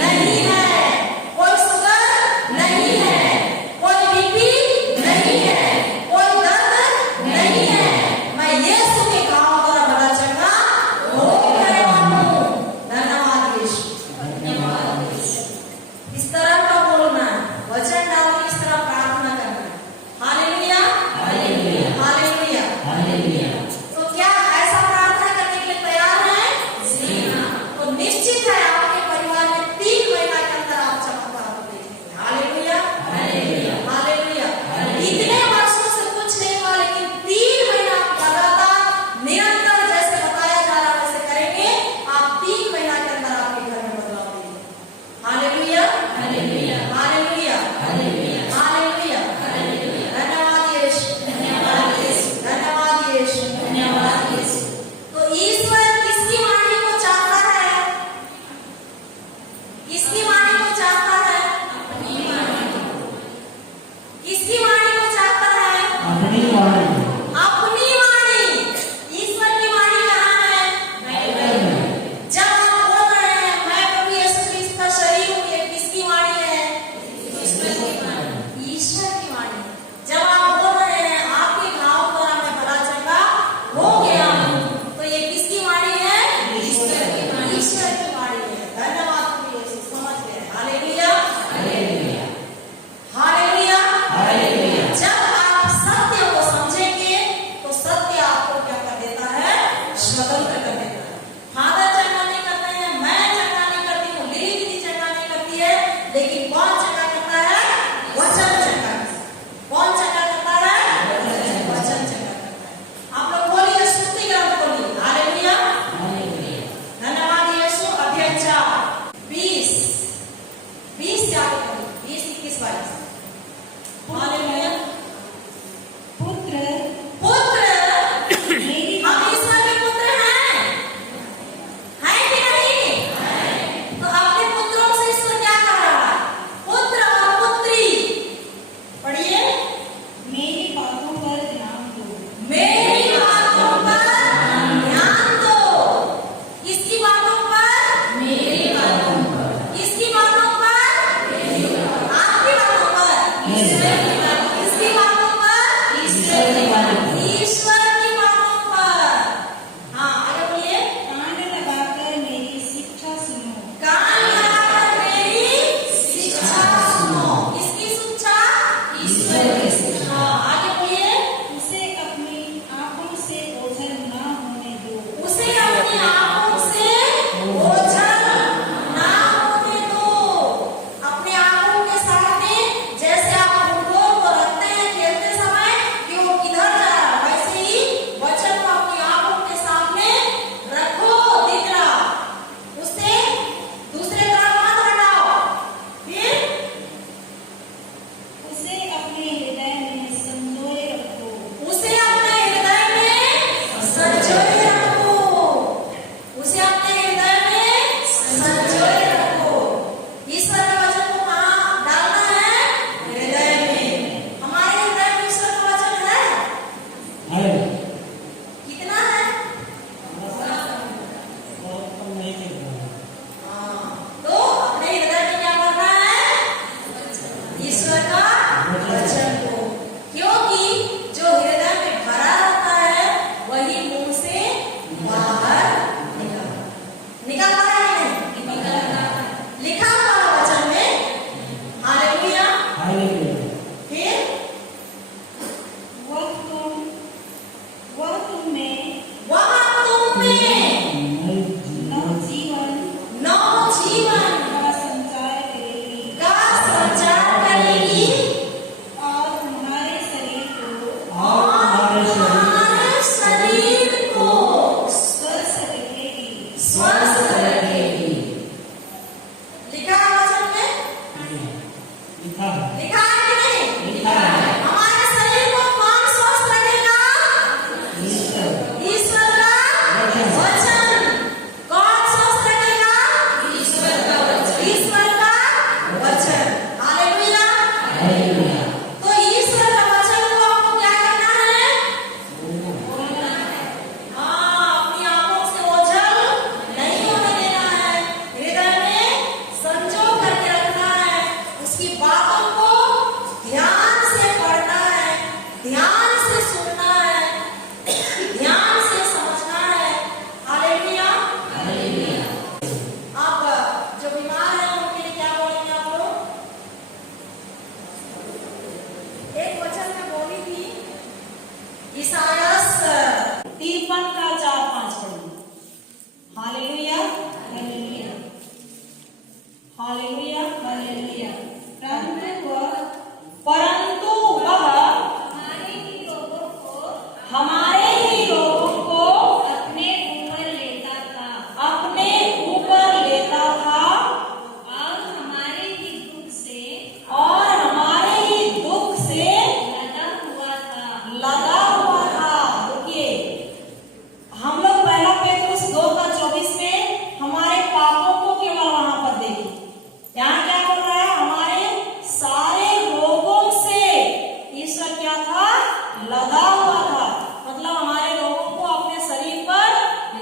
नहीं है, कोई शुगर नहीं है, कोई बीपी नहीं है, कोई दर्द नहीं है। मैं यीशु के घाव द्वारा भला चंगा हो गया हूँ। धन्यवाद यीशु। इस तरह का बोलना है, वचन डाल के इस तरह प्रार्थना करना है। Hallelujah, hallelujah, hallelujah. तो क्या ऐसा प्रार्थना करने के लिए तैयार हैं? तो निश्चित है आपके परिवार में 3 महीना के अंदर आप चमत्कार को देखेंगे। Hallelujah, hallelujah. इतने वर्षों से कुछ नहीं हुआ, लेकिन 3 महीना आप लगातार निरंतर जैसे बताया जा रहा है वैसे करेंगे, आप 3 महीना के अंदर आपके घर में बदलाव देंगे। Hallelujah, hallelujah, hallelujah, hallelujah, hallelujah. धन्यवाद यीशु, धन्यवाद यीशु, धन्यवाद यीशु, धन्यवाद यीशु। तो ईश्वर किसकी वाणी को चाहता है? किसकी वाणी को चाहता है? अपनी वाणी को। किसकी वाणी को चाहता है? अपनी वाणी। अपनी वाणी। ईश्वर की वाणी कहाँ है? बाइबल में। जब आप बोल रहे हैं मैं प्रभु यीशु क्रिस्त का शरीर हूँ, ये किसकी वाणी है? ईश्वर की वाणी। ईश्वर की वाणी। जब आप बोल रहे हैं आपके घाव द्वारा मैं भला चंगा हो गया हूँ, तो ये किसकी वाणी है? ईश्वर की वाणी। ईश्वर की वाणी है। धन्यवाद प्रभु यीशु, समझ गए। Hallelujah, hallelujah, hallelujah, hallelujah. जब आप सत्य को समझेंगे तो सत्य आपको क्या कर देता है? स्वतंत्र कर देता है। फादर चंगा नहीं करते हैं, मैं चंगा नहीं करती हूँ, लिली दीदी चंगा नहीं करती है, लेकिन कौन चंगा करता है? वचन चंगा। कौन चंगा करता है? वचन चंगा करता है। आप लोग बोलिए, स्तुति ग्रंथ बोलिए। हालेलुया, धन्यवाद यीशु। अध्याय 4 20 से आगे पढ़िए, 20, 21, 22। हालेलुया। पुत्र पुत्र, मेरी हम ईश्वर के पुत्र हैं।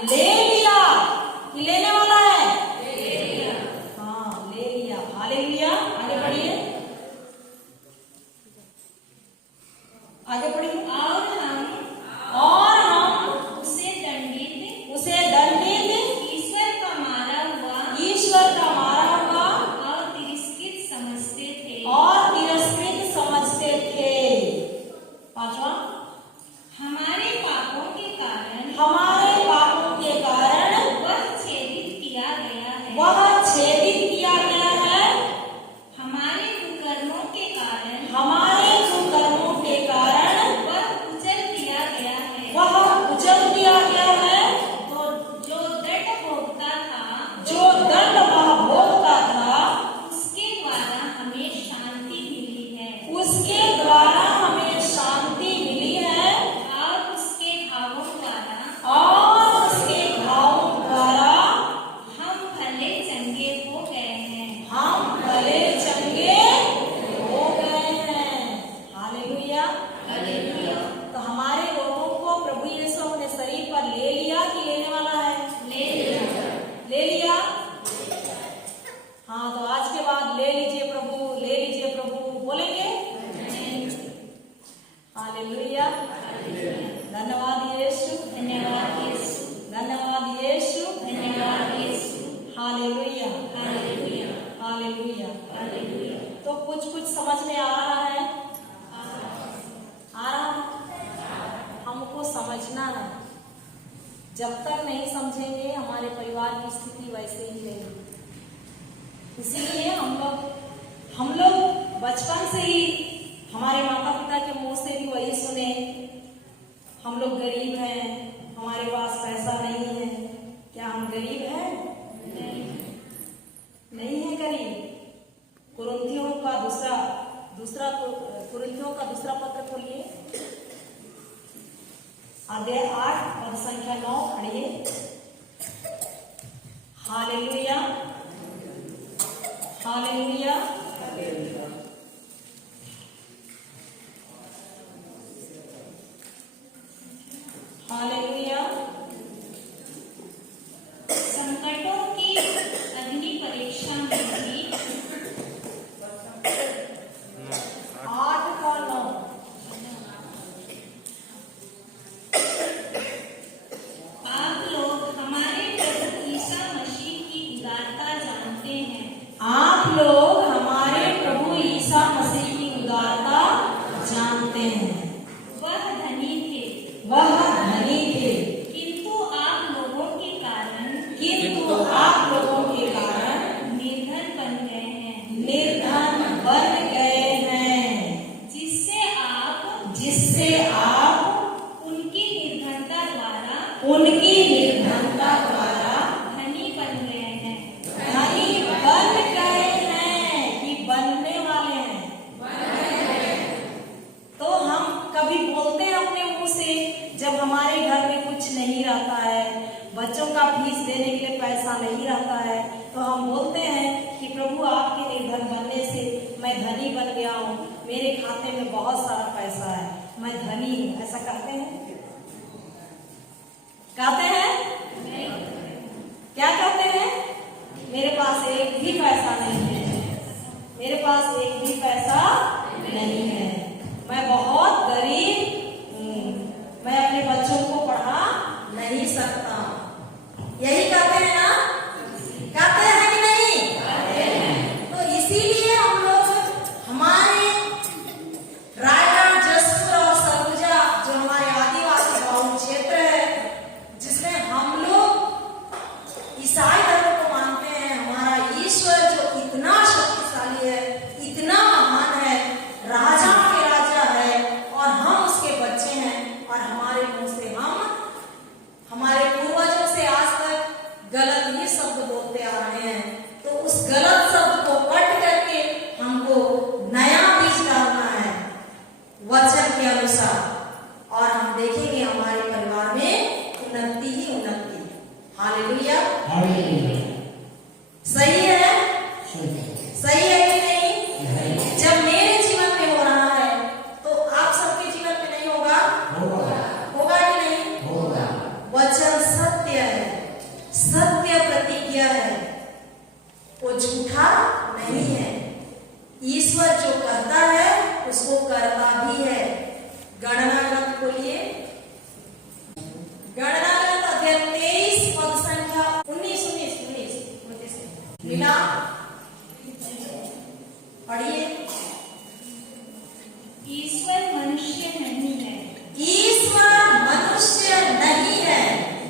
ले लिया कि लेने वाला है? हाँ, ले लिया। हालेलुया। आगे बढ़िए, आगे बढ़िए। और हम उसे दंडित ईश्वर का मारा हुआ और तिरस्कृत समझते थे। पांचवा, हमारे पापों के कारण हमारे पापों के कारण वह छेदित किया गया है। हमारे कुकर्मों के कारण वह कुचल दिया गया है। तो जो दंड भोगता था उसके द्वारा हमें शांति मिली है और उसके घावों द्वारा हम भले चंगे हो गए हैं। हालेलुया। तो हमारे लोगों को प्रभु यीशु अपने शरीर पर ले लिया कि लेने वाला है? ले लिया। हाँ, तो आज के बाद ले लीजिए प्रभु बोलेंगे। हालेलुया। धन्यवाद यीशु। धन्यवाद यीशु। धन्यवाद यीशु। धन्यवाद यीशु। हालेलुया। हालेलुया। हालेलुया। हालेलुया। तो कुछ समझ में आ रहा है? हमको समझना है। जब तक नहीं समझेंगे हमारे परिवार की स्थिति वैसे ही रहेगी। इसीलिए हम लोग बचपन से ही हमारे माता पिता के मुंह से भी वही सुने, हम लोग गरीब हैं, हमारे पास पैसा नहीं है। क्या हम गरीब हैं? नहीं है गरीब। कुरिन्थियों का दूसरा पत्र खोलिए, अध्याय 8 पद संख्या 9 पढ़िए। हालेलुया। हालेलुया। हालेलुया। संकटों की अग्नि परीक्षा में भी 8 का 9। आप लोग हमारे प्रभु ईसा मसीह की उदारता जानते हैं। आप लोग हमारे प्रभु ईसा मसीह की उदारता जानते हैं। वह धनी थे किंतु आप लोगों के कारण निर्धन बन गए हैं। जिससे आप उनकी निर्धनता द्वारा धनी बन गए हैं। कि बनने वाले हैं। तो हम कभी बोलते हैं अपने मुंह से, जब हमारे घर में कुछ नहीं रहता है, बच्चों का फीस देने के लिए पैसा नहीं रहता है, तो हम बोलते हैं कि प्रभु आपके निर्धन बनने से मैं धनी बन गया हूँ, मेरे खाते में बहुत सारा पैसा है, मैं धनी हूँ। ऐसा कहते हैं? क्या कहते हैं? मेरे पास एक भी पैसा नहीं है, नहीं है, मैं बहुत गरीब हूँ, मैं अपने बच्चों को पढ़ा नहीं सकता। यही कहते हैं ना? कहते हैं कि नहीं? तो इसीलिए हम लोग हमारे रायगढ़, जसपुर और सरगुजा, जो हमारे आदिवासी बहुल क्षेत्र है, जिसमें हम लोग ईसाई धर्म को मानते हैं, हमारा ईश्वर जो इतना शक्तिशाली है, इतना महान है, राजा के राजा है, और हम उसके बच्चे हैं, और हमारे मुंह से हमारे पूर्वजों से आज तक गलत ही शब्द बोलते आ रहे हैं। तो उस गलत शब्द को कट करके हमको नया बीज डालना है वचन के अनुसार, और हम देखेंगे हमारे परिवार में उन्नति ही उन्नति। हालेलुया। सही है? सही है कि नहीं? जब मेरे जीवन में हो रहा है तो आप सबके जीवन में नहीं होगा? होगा कि नहीं? वचन सत्य सत्य है, सत्य प्रतिज्ञा है, वो झूठा नहीं है। ईश्वर जो कहता है उसको करता भी है। गणना ग्रंथ खोलिए, गणना ग्रंथ अध्याय 23 पद संख्या 19 बिना पढ़िए। ईश्वर मनुष्य नहीं है, ईश्वर मनुष्य नहीं है,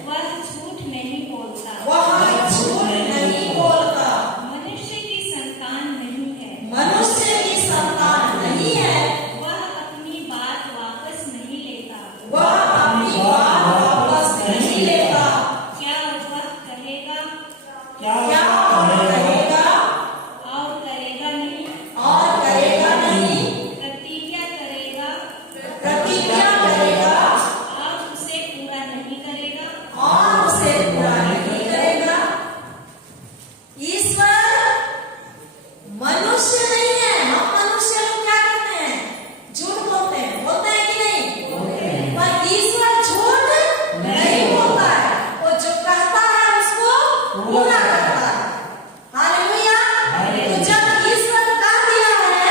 वह झूठ नहीं बोलता, वह झूठ नहीं बोलता, मनुष्य की संतान नहीं है, मनुष्य की संतान नहीं है, वह अपनी बात वापस नहीं लेता, वह अपनी बात वापस नहीं लेता। क्या वह कहेगा क्या वह कहेगा और करेगा नहीं, और करेगा नहीं, प्रतिज्ञा करेगा प्रतिज्ञा करेगा और उसे पूरा नहीं करेगा। और उसे पूरा नहीं करेगा। ईश्वर मनुष्य नहीं है। हम मनुष्य लोग क्या करते हैं? झूठ बोलते हैं, बोलते हैं कि नहीं? पर ईश्वर झूठ नहीं बोलता है, वो जो कहता है उसको पूरा करता है। हालेलुया। तो जब ईश्वर कह दिया है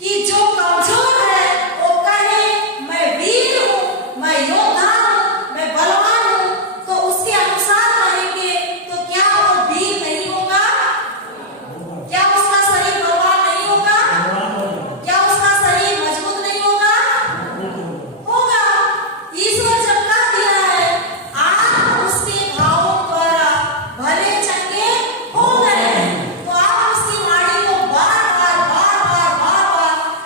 कि जो कमजोर है वो कहे मैं वीर हूँ, मैं योद्धा हूँ, मैं बलवान हूँ, तो उसके अनुसार कहेंगे तो क्या वो वीर नहीं होगा? क्या उसका शरीर बलवान नहीं होगा? क्या उसका शरीर मजबूत नहीं होगा? होगा। ईश्वर जब कह दिया है आप उसके घावों द्वारा भले चंगे हो गए हैं, तो आप उसकी नाड़ी को बार बार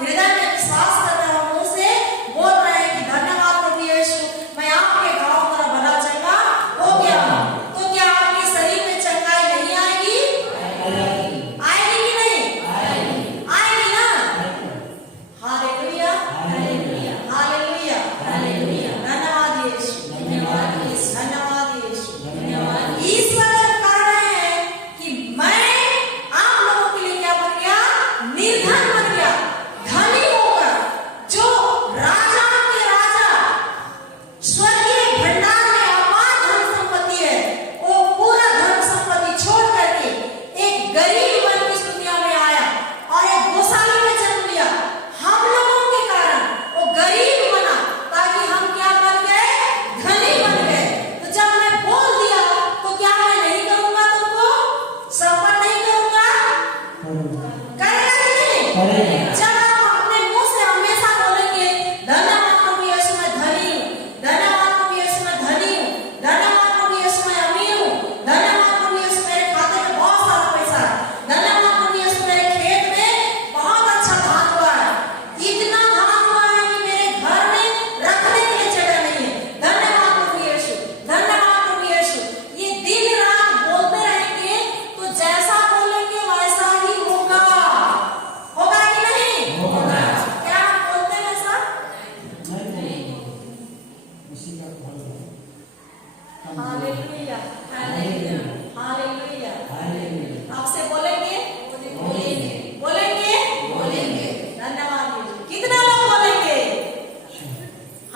हृदय में विश्वास कर रहे हो, मुंह से बोल रहे हैं कि धन्यवाद प्रभु यीशु, मैं आपके घावों द्वारा भला चंगा हो गया हूं। तो क्या आपके शरीर में चंगाई नहीं आएगी? आएगी कि नहीं? आएगी ना। Hallelujah, hallelujah, hallelujah, hallelujah. धन्यवाद यीशु, धन्यवाद यीशु, धन्यवाद यीशु, धन्यवाद। ईश्वर कह रहे हैं कि मैं आप लोगों के लिए क्या बन गया? निर्धन बन गया, धनी होकर, जो राजा के राजा स्वर्गीय भंडार में अपार धन संपत्ति है, वो पूरा धन संपत्ति छोड़ करके एक गरीब मन की इस दुनिया में आया और एक गोशाला में जन्म लिया। हम लोगों के कारण वो गरीब बना ताकि हम क्या बन गए? धनी बन गए। तो जब मैं बोल दिया तो क्या मैं नहीं करूंगा? तुमको सफर नहीं करूंगा? करेगा कि नहीं? जब आप अपने मुंह से हमेशा बोलेंगे धन्यवाद प्रभु यीशु मैं धनी हूँ, धन्यवाद प्रभु यीशु मैं धनी हूँ, धन्यवाद प्रभु यीशु मैं अमीर हूँ, धन्यवाद प्रभु यीशु मेरे खाते में बहुत सारा पैसा है, धन्यवाद प्रभु यीशु मेरे खेत में बहुत अच्छा धान हुआ है, इतना धान हुआ है कि मेरे घर में रखने के लिए जगह नहीं है, धन्यवाद प्रभु यीशु, धन्यवाद प्रभु यीशु। ये दिन रात बोलते रहेंगे तो जैसा बोलेंगे वैसा ही होगा। होगा कि नहीं? होगा। क्या आप बोलते हैं वैसा? Hallelujah, hallelujah, hallelujah. आपसे बोलेंगे? बोलेंगे, बोलेंगे, बोलेंगे। धन्यवाद यीशु। कितना लोग बोलेंगे?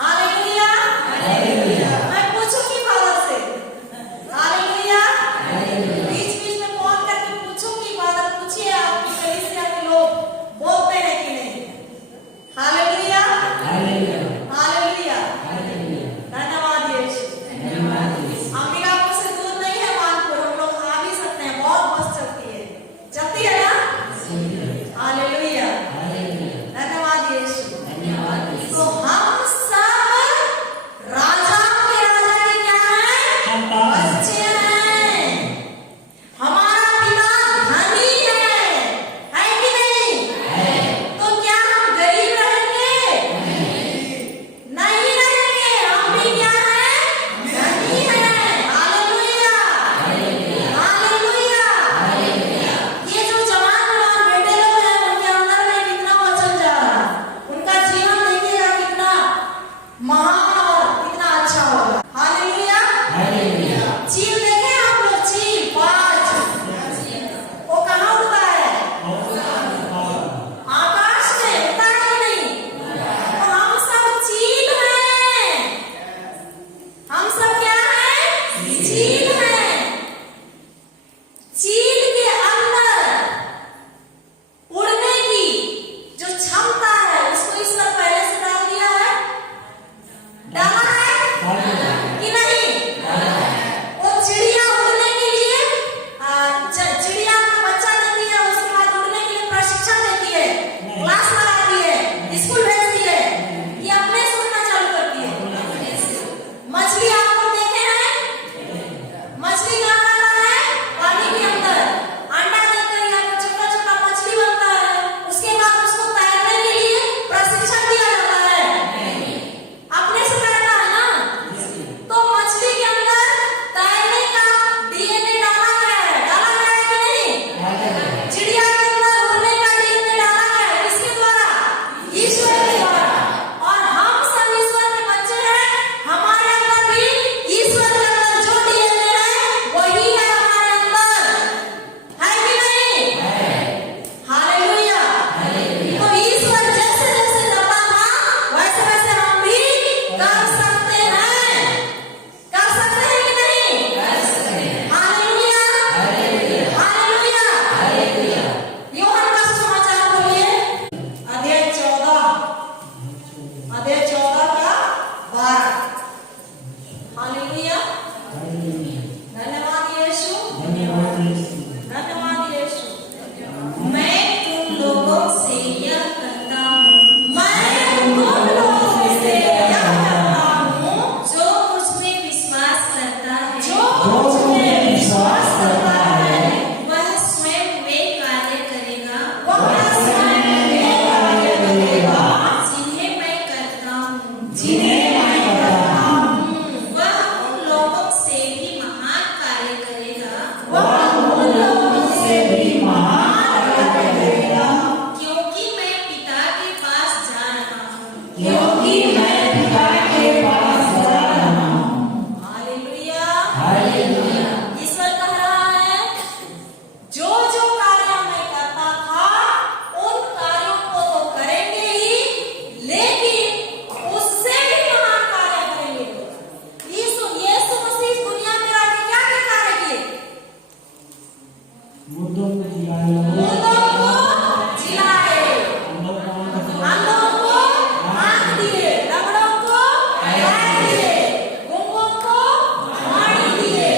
Hallelujah, hallelujah. मैं पूछूंगी फादर से। हालेलुया, बीच बीच में फोन करके पूछूंगी, फादर पूछिए आपकी कलीसिया के लोग बोलते हैं कि नहीं? हालेलुया, हालेलुया, धन्यवाद यीशु। अंबिकापुर से दूर नहीं है मानपुर, हम लोग आ भी सकते हैं, बहुत बस चलती है, चलती है ना? हालेलुया, धन्यवाद यीशु। तो हम सब राजा के राजा के क्या हैं? बच्चे हैं। हमारा पिता धनी है कि नहीं? तो क्या हम गरीब रहेंगे? नहीं रहेंगे, हम भी क्या हैं? धनी हैं। Hallelujah, hallelujah. ये जो जवान बेटे लोग हैं उनके अंदर में कितना वचन जा रहा है, उनका जीवन देखिएगा कितना महान और कितना अच्छा होगा। हालेलुया, चील देखे आप लोग? चील बाज वो कहाँ उड़ता है? आकाश में उड़ता है कि नहीं? तो हम सब चील हैं। हम सब क्या हैं? मुझ में विश्वास करता है वह स्वयं वे कार्य करेगा जिन्हें मैं करता हूँ वह उन लोगों से भी महान कार्य करेगा क्योंकि मैं पिता के पास जा रहा हूँ हालेलुया ईश्वर कह रहा है जो जो कार्य मैं करता था उन कार्यों को तो करेंगे ही लेकिन उससे भी महान कार्य करेंगे यीशु मसीह दुनिया में आके क्या क्या कार्य किए मुर्दों को जिलाए अंधों को आंख दिए लंगड़ों को पैर दिए गूंगों को वाणी दिए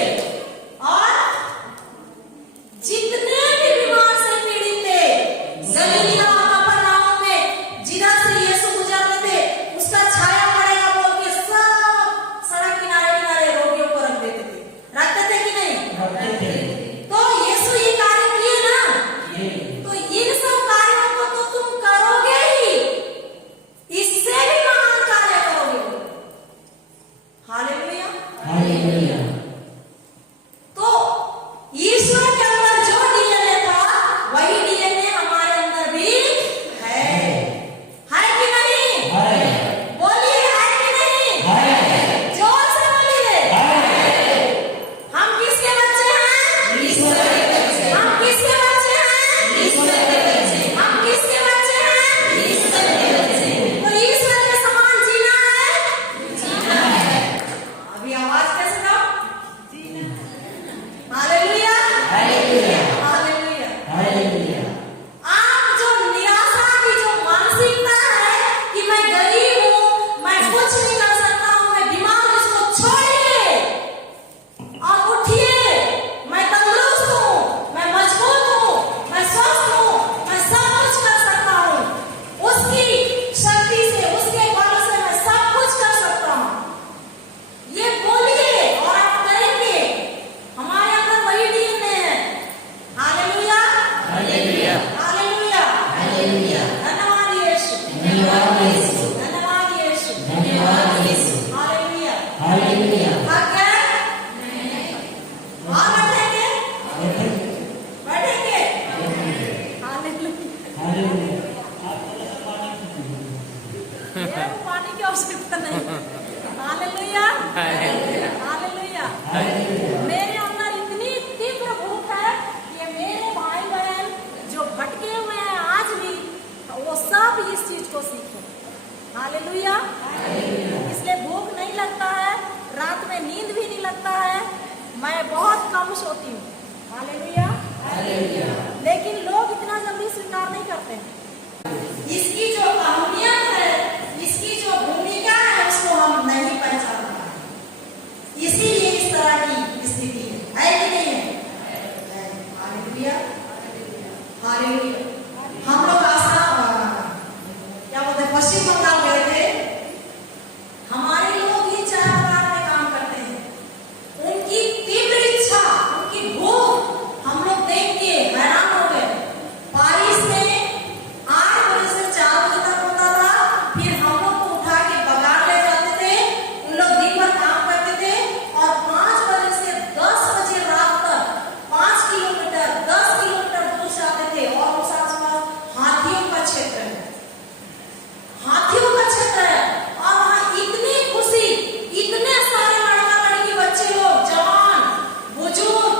और जितने भी बीमार से पीड़ित थे गलीलिया और कफरनहूम में जिधर से यीशु गुजरते थे उसका छाया पड़ेगा बोल के सब सड़क किनारे किनारे रोगियों को रखते थे कि नहीं तो यीशु ये कार्य किए ना तो इन सब कार्यों को तो तुम करोगे ही इससे भी महान कार्य करोगे हालेलुया तो ईश्वर के अंदर जो डीएनए था वही डीएनए हमारे अंदर भी है कि नहीं बोलिए है कि नहीं जोर से बोलिए हम किसके बच्चे हैं हम किसके बच्चे हैं हम किसके बच्चे हैं तो ईश्वर के समान जीना है अभी आवाज कैसे दो हालेलुया हालेलुया आप जो निराशा की जो मानसिकता है कि मैं गरीब हूँ मैं कुछ नहीं कर सकता हूँ मैं बीमार हूँ इसको छोड़िए और उठिए मैं तंदुरुस्त हूँ मैं मजबूत हूँ मैं स्वस्थ हूँ मैं सब कुछ कर सकता हूँ उसकी शक्ति से उसके बल से मैं सब कुछ कर सकता हूँ ये बोलिए और आप करेंगे हमारे अंदर वही डीएनए है हालेलुया धन्यवाद यीशु धन्यवाद यीशु हालेलुया थक गए वहाँ बैठेंगे हालेलुया पानी की आवश्यकता नहीं हालेलुया मेरे अंदर इतनी तीव्र भूख है कि मेरे भाई बहन जो भटके हुए हैं आज भी वो सब इस चीज को सीखें हालेलुया इसलिए भूख नहीं लगता है रात में नींद भी नहीं लगता है मैं बहुत कम सोती हूँ हालेलुया लेकिन लोग इतना जल्दी स्वीकार नहीं करते हैं इसकी जो अहमियत है इसकी जो भूमिका है उसको हम नहीं पहचान पाते इसीलिए इस तरह की स्थिति है कि नहीं है हालेलुया हम लोग क्या बोलते हैं पश्चिम बंगाल गए थे हमारे लोग ही 4 प्रकार में काम करते हैं उनकी तीव्र इच्छा उनकी भूख हम लोग देख के हैरान हो गए बारिश में 8 बजे से 4 बजे तक होता था फिर हम लोग को उठा के बगान ले जाते थे उन लोग दिन भर काम करते थे और 5 बजे से 10 बजे रात तक 5 किलोमीटर 10 किलोमीटर दूर जाते थे और उस आसपास हाथियों का क्षेत्र है और वहाँ इतनी खुशी इतने सारे लड़का लड़की बच्चे लोग जवान बुजुर्ग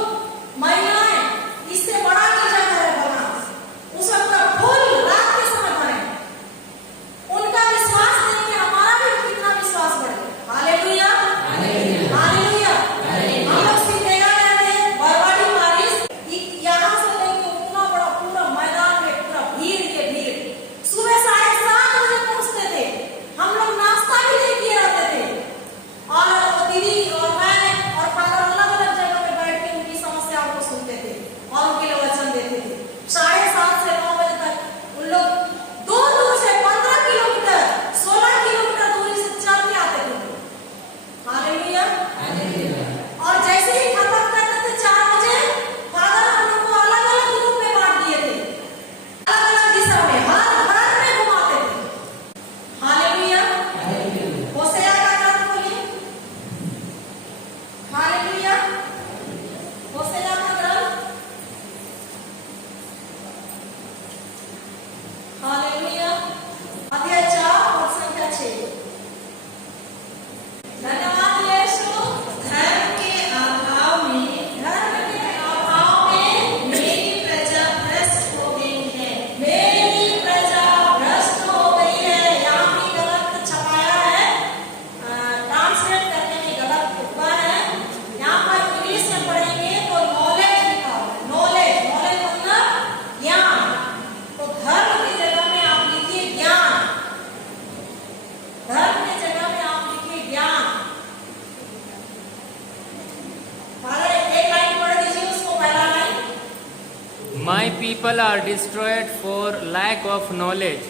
My people are destroyed for lack of knowledge.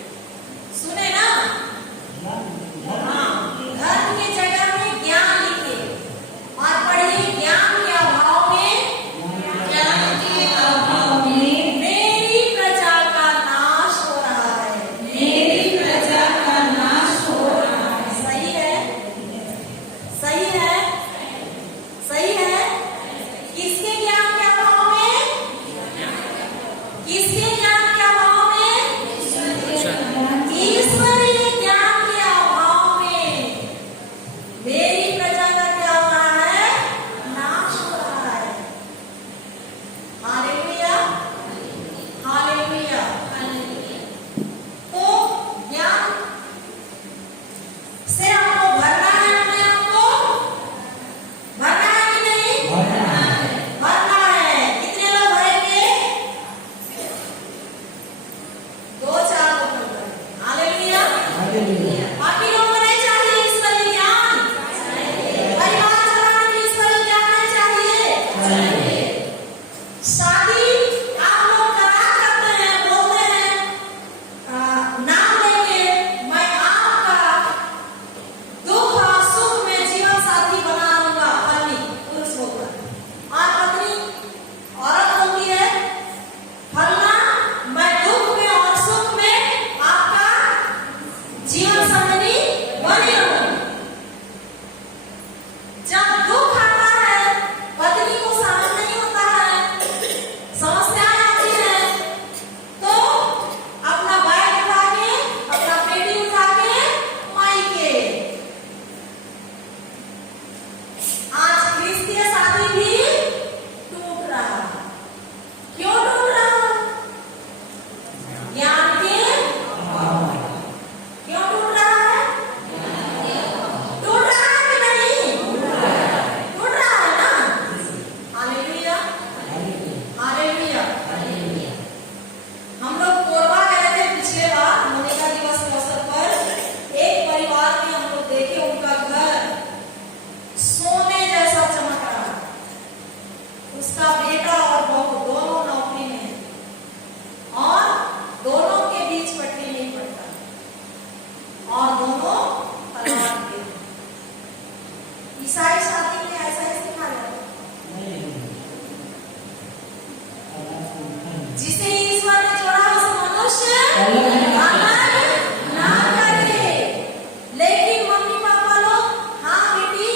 सुने ना, हाँ, धर्म की जगह में ज्ञान लिखिए और पढ़िए ज्ञान के अभाव में मेरी प्रजा का नाश हो रहा है। सही है, सही है, सही है। किसके ज्ञान के अभाव में? किसके ज्ञान के अभाव में? ईश्वरीय ज्ञान के अभाव में मेरी प्रजा का क्या हो रहा है? नाश हो रहा है। Hallelujah, hallelujah. तो ज्ञान से हमको भरना है, अपने आप को भरना है कि नहीं? भरना है। कितने लोग भरेंगे? 2-4 लोग भरेंगे। हालेलुया। बाकी लोगों को नहीं चाहिए ईश्वरीय ज्ञान? परिवार चलाने में ईश्वरीय ज्ञान नहीं चाहिए? शादी आप लोग करा करते हैं, बोलते हैं नाम लेंगे, मैं आपका दुख और सुख में जीवन साथी बना लूंगा। पत्नी पुरुष होगा और पत्नी औरत होती है, फलना मैं दुख में और सुख में आपका जीवन संगनी बनी रहूंगी। जब दुख आता है, पत्नी को सहन नहीं होता है, समस्याएं आती है, तो अपना बैग उठा के, अपना पेटी उठा के मायके। आज क्रिस्तीय शादी भी टूट रहा है। क्यों टूट रहा है? ज्ञान के क्यों टूट रहा है? टूट रहा है कि नहीं? टूट रहा है ना? Hallelujah, hallelujah. हम लोग कोरबा गए थे पिछले बार मोनिका दिवस के अवसर पर। एक परिवार में हम लोग देखे, उनका घर सोने जैसा चमक रहा है। उसका बेटा और बहू दोनों नौकरी में है और दोनों के बीच पट्टी नहीं पड़ता और दोनों तलाक के हैं। ईसाई शादी में ऐसा ही सिखाया जाता है। जिसे ईश्वर ने जोड़ा उसे मनुष्य अलग ना करे। लेकिन मम्मी पापा लोग, हाँ बेटी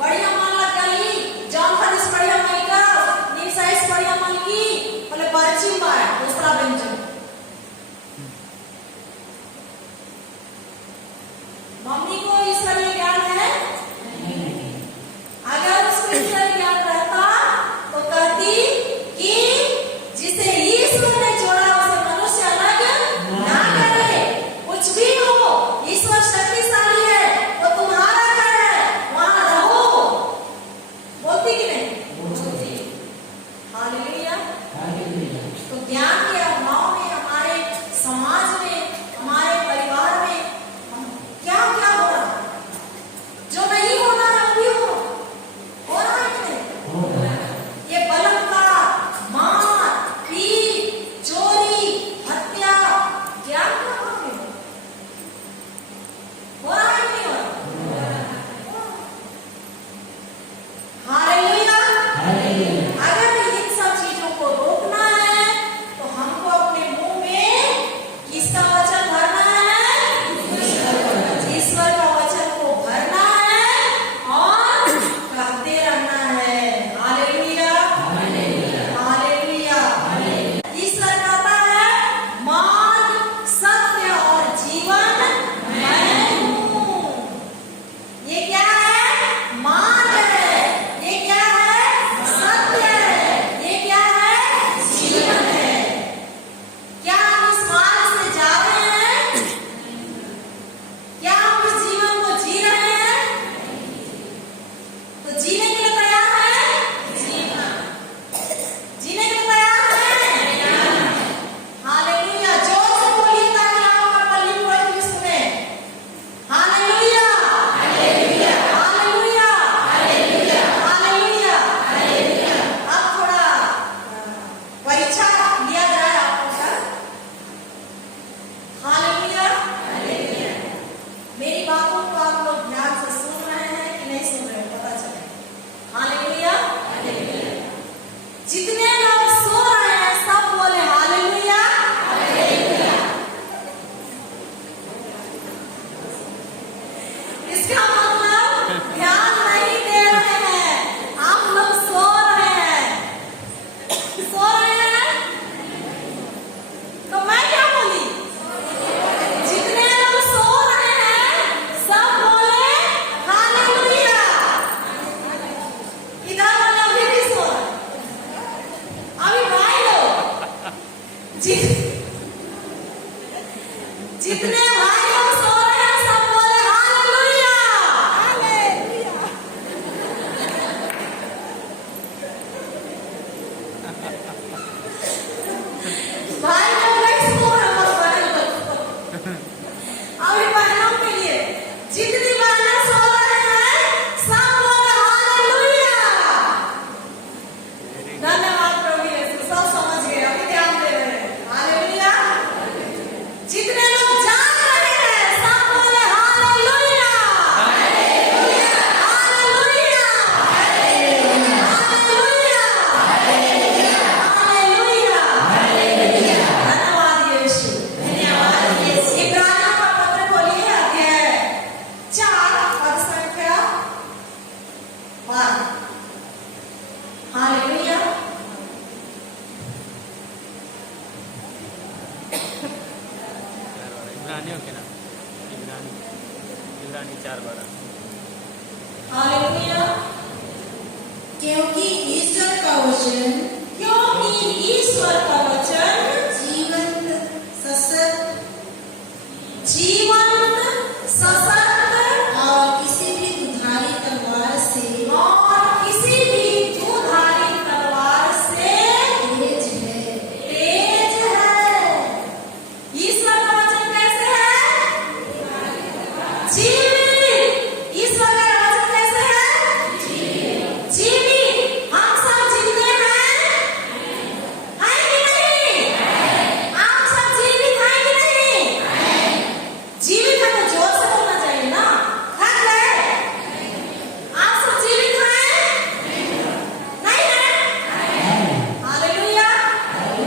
बढ़िया मन लगली, जॉन फरिस बढ़िया मन का, निसाइस बढ़िया मन की, बोले परचिम बाय दूसरा व्यंजन। मम्मी को ईश्वरीय ज्ञान है? अगर उसको ईश्वरीय ज्ञान रहता तो कहती कि जिसे ईश्वर ने जोड़ा उसे मनुष्य अलग ना करे। कुछ भी हो, ईश्वर शक्तिशाली है, वो तुम्हारा घर है, वहां रहो। बोलती कि नहीं? हालेलुया। तो ज्ञान के अभाव में हमारे समाज में, हमारे परिवार में क्या क्या हो रहा है? जो नहीं होना है वो भी हो रहा है कि नहीं? ये बलात्कार, मार, पीट, चोरी, हत्या, क्या क्या हो रहा है कि नहीं हो रहा? हालेलुया। अगर इन सब चीजों को रोकना है तो हमको जितने भाई लोग सो रहे हैं सब बोले हालेलुया। भाई लोग नहीं सो रहे हैं, बस बहन लोग। अभी बहनों के लिए जितनी बहनें सो रहे हैं सब बोले हालेलुया। धन्यवाद प्रभु यीशु, सब समझ गए, अभी ध्यान दे रहे हैं। हालेलुया। जितने लोग जाग रहे हैं सब बोले हालेलुया। हालेलुया। हालेलुया। हालेलुया। धन्यवाद यीशु। इब्रानियों का पत्र खोलिए, अध्याय 4 पद संख्या 12। हालेलुया। इब्रानियों के नाम इब्रानी 4:12। हालेलुया। क्योंकि ईश्वर का वचन जीवंत सशक्त और किसी भी दुधारी तलवार से तेज है। ईश्वर का वचन कैसे है? जीवित। ईश्वर का वचन कैसे है? जीवित। हम सब जिंदे हैं कि नहीं? आप सब जीवित हैं कि नहीं? जीवित है तो जोर से बोलना चाहिए ना। थक गए? आप सब जीवित हैं? नहीं है? हालेलुया।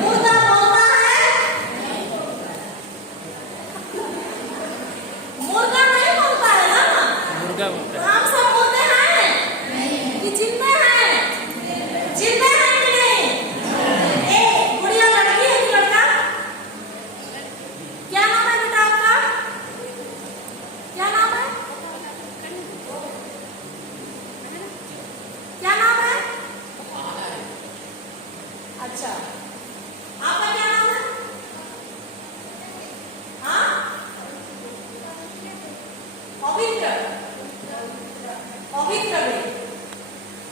मुर्दा बोलता है? मुर्गा नहीं बोलता है ना। मुर्गा बोलता है। हम सब बोलते हैं कि जिंदे हैं। जिंदे हैं कि नहीं? ए गुड़िया लड़की है कि लड़का? क्या नाम है बेटा आपका? क्या नाम है? क्या नाम है? अच्छा, आपका क्या नाम है? हाँ? पवित्र। पवित्र भी।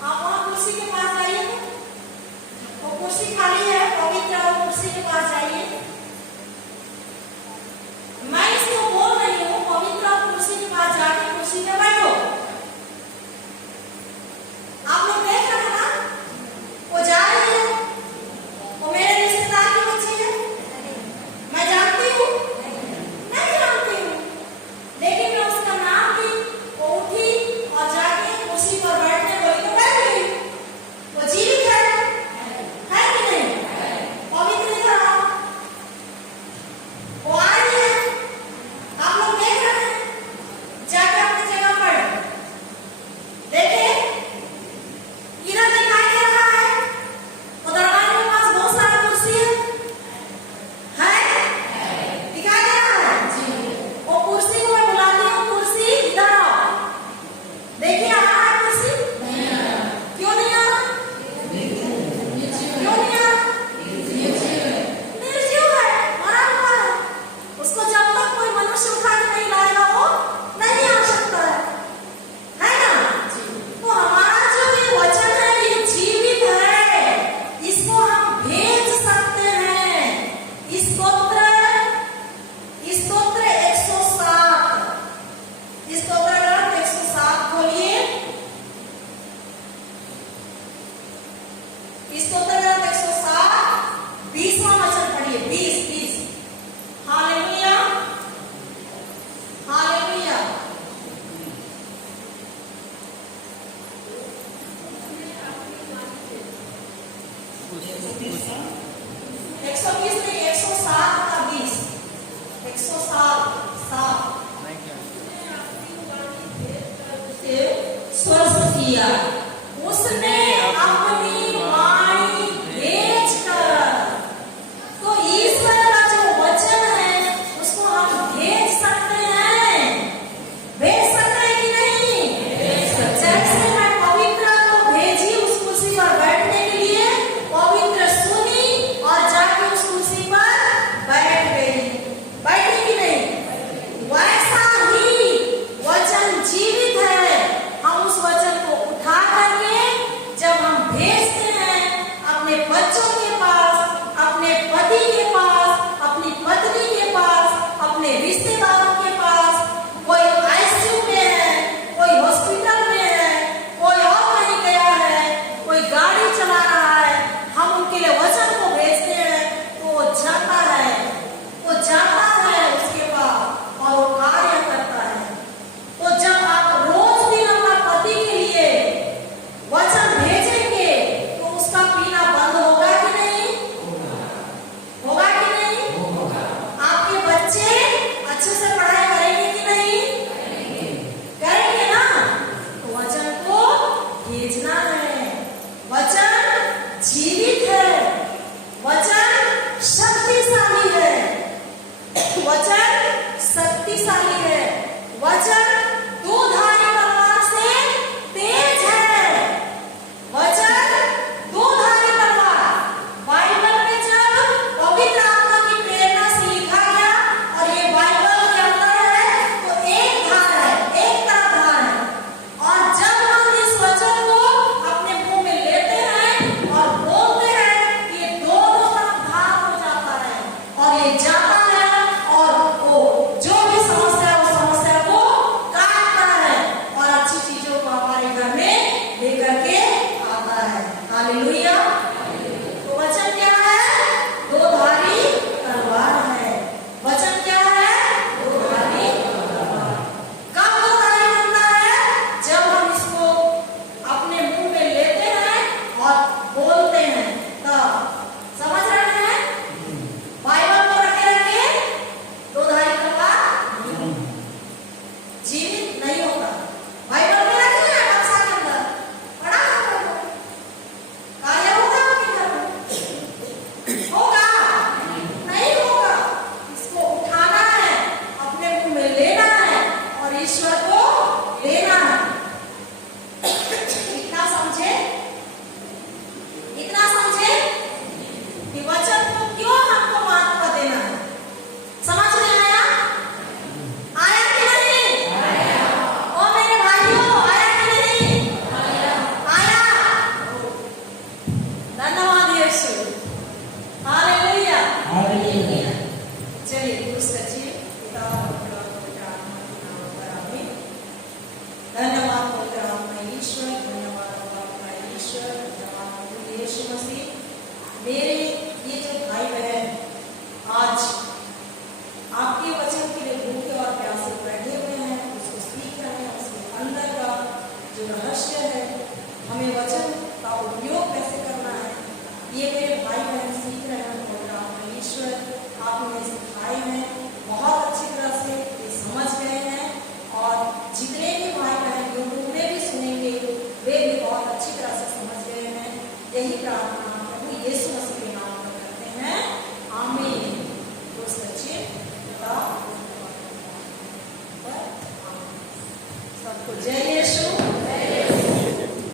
आप वहाँ कुर्सी के पास जाइए, वो कुर्सी खाली है, पवित्र और कुर्सी के पास जाइए। मैं इसको बोल रही हूँ, पवित्र और कुर्सी के पास जाके कुर्सी पे बैठो। आप लोग देख रहे हैं ना, वो जा रही है, वो मेरे रिश्तेदार की बच्ची है। मैं जानती हूँ? नहीं जानती हूँ, लेकिन मैं उसका नाम ली, वो उठी और जाके कुर्सी पर बैठने बोली तो बैठ गई। वो जीवित है कि नहीं? पवित्र इधर आओ। वो आ रही है, आप लोग देख रहे हैं? जाके अपनी जगह पर देखे, इधर दिखाई दे रहा है, वो दरवाजे के पास बहुत सारा कुर्सी है? दिखाई दे रहा है? वो कुर्सी को मैं बुलाती हूँ, कुर्सी इधर आओ। देखिए आ रहा है कुर्सी? क्यों नहीं आ रहा? क्यों नहीं आ रहा? निर्जीव है, मरा हुआ है। उसको जब तक कोई मनुष्य उठा के नहीं लाएगा वो नहीं आ सकता है ना? तो हमारा जो ये वचन है ये जीवित है, इसको हम भेज सकते हैं। इस स्तोत्र 107 खोलिए। स्तोत्र 107 20वां वचन पढ़िए। 20। हालेलुया। हालेलुया। हाँ। 120 नहीं, 107 का 20। 107 नहीं क्या? स्वस्थ किया उसने अपनी वाणी भेजकर। तो ईश्वर का जो वचन है उसको हम भेज सकते हैं। भेज सकते हैं कि नहीं? जैसे मैं पवित्र को भेजी उस कुर्सी पर बैठने के लिए, पवित्र सुनी और जाके उस कुर्सी पर मेरे ये जो भाई बहन आज आपके वचन के लिए भूखे और प्यासे बैठे हुए हैं, उसको सीख रहे हैं, उसके अंदर का जो रहस्य है, हमें वचन का उपयोग कैसे करना है, ये मेरे भाई बहन सीख रहे हैं। और आपने ईश्वर आपने सिखाए हैं, बहुत अच्छी तरह से ये समझ गए हैं। और जितने भी भाई बहन यूट्यूब में भी सुनेंगे वे भी बहुत अच्छी तरह से समझ गए हैं। यही प्रार्थना